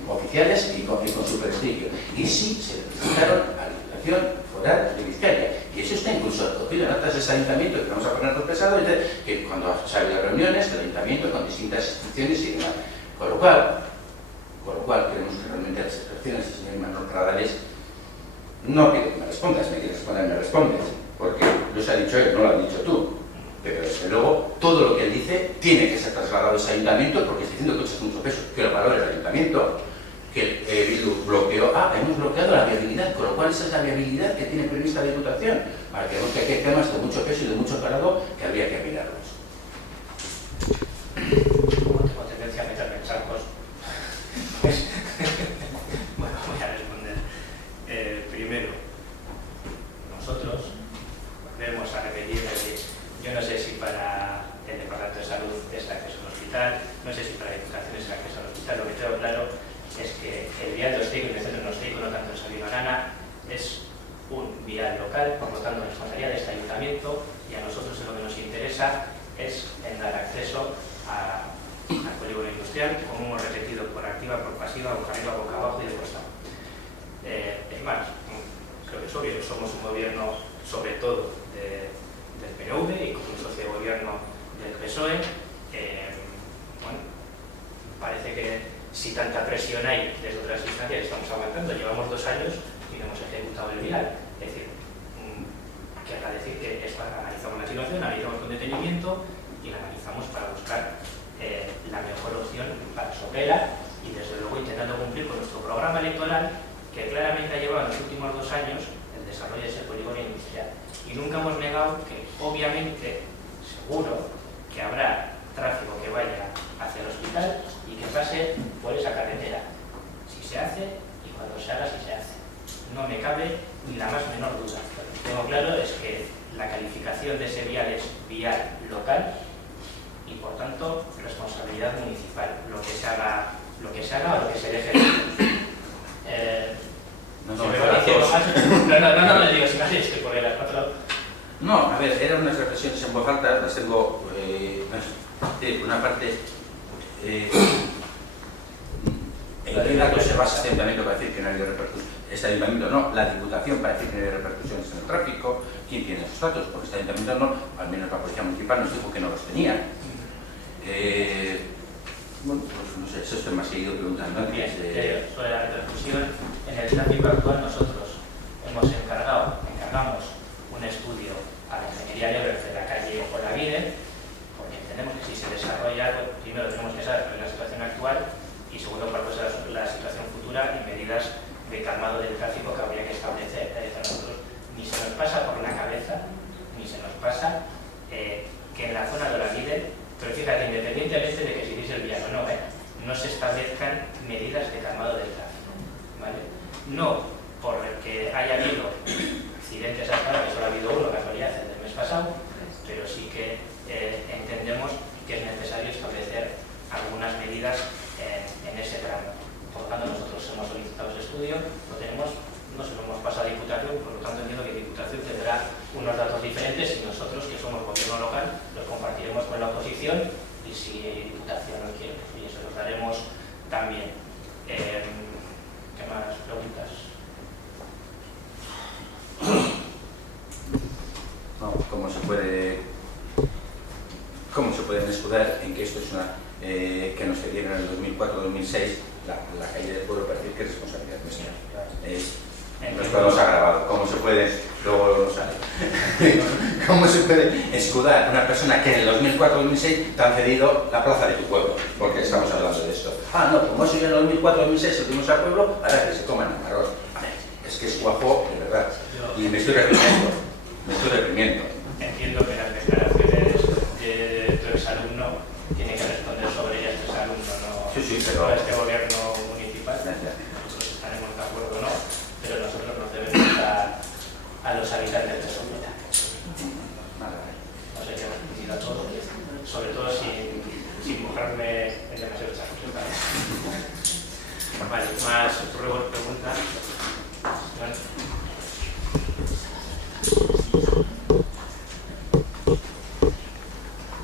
oficiales y con su prestigio. Y sí se presentaron a la Diputación Foral de Vizcaya. Y eso está incluso recogido en actas de ese ayuntamiento, que vamos a poner por pesado, que cuando se han habido reuniones del ayuntamiento con distintas instituciones y demás. Con lo cual creemos que realmente las expresiones del señor Imanol Pradales, no pido que me respondas, me quieres responder, me respondes, porque lo se ha dicho él, no lo has dicho tú. Pero desde luego, todo lo que él dice tiene que ser trasladado a ese ayuntamiento, porque está diciendo que eso es mucho peso, que lo valore el ayuntamiento, que Bildu bloqueó. Hemos bloqueado la viabilidad, con lo cual esa es la viabilidad que tiene prevista la Diputación. Para que vemos que aquí hay temas de mucho peso y de mucho calado que habría que mirarlos. Como tengo tendencia a meterme en charcos, pues, bueno, voy a responder. Primero, nosotros volvemos a repetir que yo no sé si para el Departamento de Salud es el acceso al hospital, no sé si para la educación es el acceso al hospital. Lo que tengo claro es que el vial de Osteico y el centro de Osteico, no tanto en Sabino Arana, es un vial local, por lo tanto responsabilidad de este ayuntamiento, y a nosotros lo que nos interesa es en dar acceso al polígono industrial, como hemos repetido por masiva, boca arriba, boca abajo y de costa. Es más, creo que es obvio, somos un gobierno sobre todo del PNV y como un socio de gobierno del PSOE. Bueno, parece que si tanta presión hay desde otras instancias estamos aguantando. Llevamos 2 años y no hemos ejecutado el vial. Es decir, querrá decir que analizamos la situación, analizamos con detenimiento y la analizamos para buscar la mejor opción para Sopela y desde luego intentando cumplir con nuestro programa electoral que claramente ha llevado en los últimos 2 años el desarrollo de ese polígono industrial. Y nunca hemos negado que obviamente, seguro, que habrá tráfico que vaya hacia el hospital y que pase por esa carretera. Si se hace y cuando se haga, si se hace. No me cabe ni la más menor duda. Lo que tengo claro es que la calificación de ese vial es vial local y por tanto responsabilidad municipal. Lo que se haga o lo que se deje de hacer. No, si me va diciendo más, no, le digo, si me haces que por el otro. No, a ver, eran unas reflexiones en voz alta, las tengo, por una parte, ¿en qué datos se basa este ayuntamiento para decir que no hay repercusión? Este ayuntamiento no, la Diputación para decir que no hay repercusiones en el tráfico. ¿Quién tiene esos datos? Porque este ayuntamiento no, al menos la Policía Municipal nos dijo que no los tenía. Bueno, pues no sé, eso estoy más seguido preguntando. Bien, sobre la repercusión en el tráfico actual, nosotros encargamos un estudio a la ingeniería de la calle Olavide, porque entendemos que si se desarrolla algo, primero tenemos que saber cuál es la situación actual y segundo cuál puede ser la situación futura y medidas de calmado del tráfico que habría que establecer. Nosotros ni se nos pasa por la cabeza, ni se nos pasa que en la zona de Olavide, pero fíjate, independientemente de que se hiciese el vial o no, no se establezcan medidas de calmado del tráfico, ¿vale? No porque haya habido accidentes hasta ahora, que solo ha habido uno, casualidad, el del mes pasado, pero sí que entendemos que es necesario establecer algunas medidas en ese tramo. Por lo tanto, nosotros hemos solicitado ese estudio, lo tenemos, no se lo hemos pasado a Diputación, por lo tanto entiendo que Diputación tendrá unos datos diferentes y nosotros, que somos gobierno local, los compartiremos con la oposición y si Diputación lo quiere, y eso los daremos también. ¿Qué más preguntas? No, ¿cómo se pueden escudar en que esto es una que nos cedieron en el 2004-2006 la calle del pueblo? Parece que es responsabilidad nuestra. Esto nos ha grabado. ¿Cómo se puede? Luego no sale. ¿Cómo se puede escudar una persona que en el 2004-2006 te han cedido la plaza de tu pueblo? Porque estamos hablando de esto. Ah, no, como eso ya en el 2004-2006 se dimos al pueblo, ahora que se coman el arroz. Es que es guapo, de verdad. Y me estoy reprimiendo. Entiendo que las declaraciones de tu exalumno tienen que responder sobre ellas tu exalumno, no pero este gobierno municipal. Nosotros estaremos de acuerdo o no, pero nosotros nos debemos a los habitantes de Sopela. No sé qué decir a todos, sobre todo sin mojarme en demasiados charcos. Vale, más preguntas. Bueno.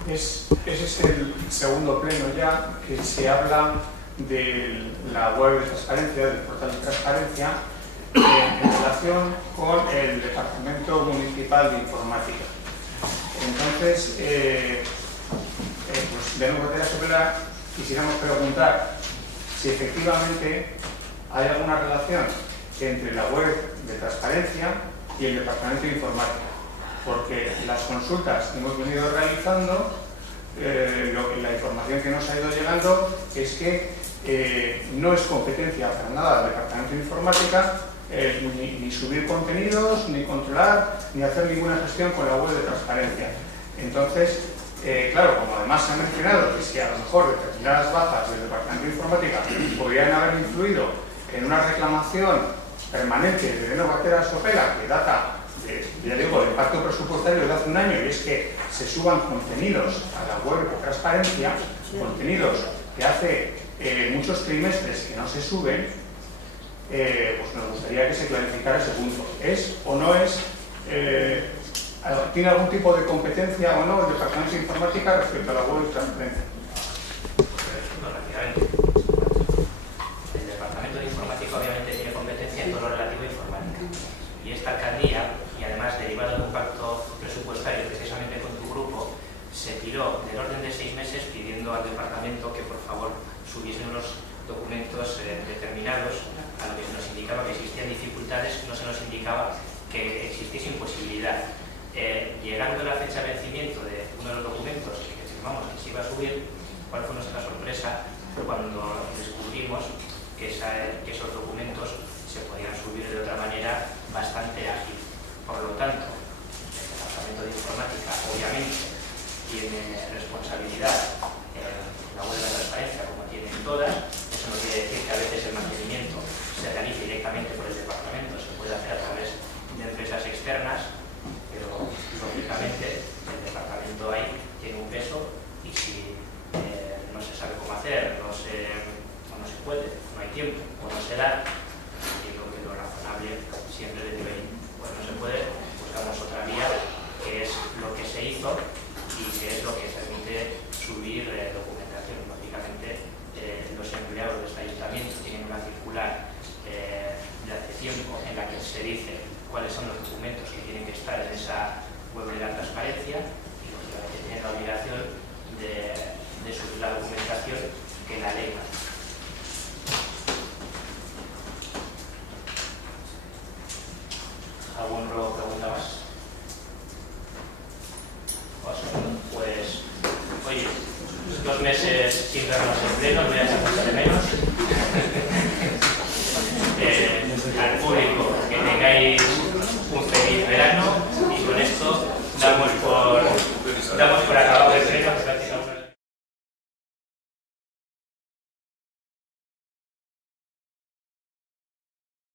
Ese es el segundo pleno ya que se habla de la web de transparencia, del portal de transparencia, en relación con el Departamento Municipal de Informática. Entonces, pues de nuevo, Sopela, quisiéramos preguntar si efectivamente hay alguna relación entre la web de transparencia y el Departamento de Informática. Porque las consultas que hemos venido realizando, la información que nos ha ido llegando es que no es competencia para nada del Departamento de Informática ni subir contenidos, ni controlar, ni hacer ninguna gestión con la web de transparencia. Entonces, claro, como además se ha mencionado que si a lo mejor determinadas bajas del Departamento de Informática podrían haber influido en una reclamación permanente de Renovatera Sopela que data ya digo, el pacto presupuestario de hace un año, y es que se suban contenidos a la web de transparencia, contenidos que hace muchos trimestres que no se suben, pues nos gustaría que se clarificara ese punto. ¿Es o no es, tiene algún tipo de competencia o no el Departamento de Informática respecto a la web de transparencia? Rápidamente. El determinados, a lo que se nos indicaba que existían dificultades, no se nos indicaba que existiese imposibilidad. Llegando a la fecha de vencimiento de uno de los documentos que firmamos que se iba a subir, ¿cuál fue nuestra sorpresa? Fue cuando descubrimos que esos documentos se podían subir de otra manera bastante ágil. Por lo tanto, el Departamento de Informática obviamente tiene responsabilidad en la web de la transparencia, como tienen todas. Eso no quiere decir que a veces el mantenimiento se realice directamente por el departamento, se puede hacer a través de empresas externas, pero lógicamente el departamento ahí tiene un peso y si no se sabe cómo hacer, no se puede, no hay tiempo o no se da, digo que lo razonable siempre debe ir. Pues no se puede, buscamos otra vía que es lo que se hizo y que es lo que permite subir documentación. Lógicamente los empleados de este ayuntamiento tienen una circular de hace tiempo en la que se dice cuáles son los documentos que tienen que estar en esa web de la transparencia y lógicamente tienen la obligación de subir la documentación que la ley manda. ¿Algún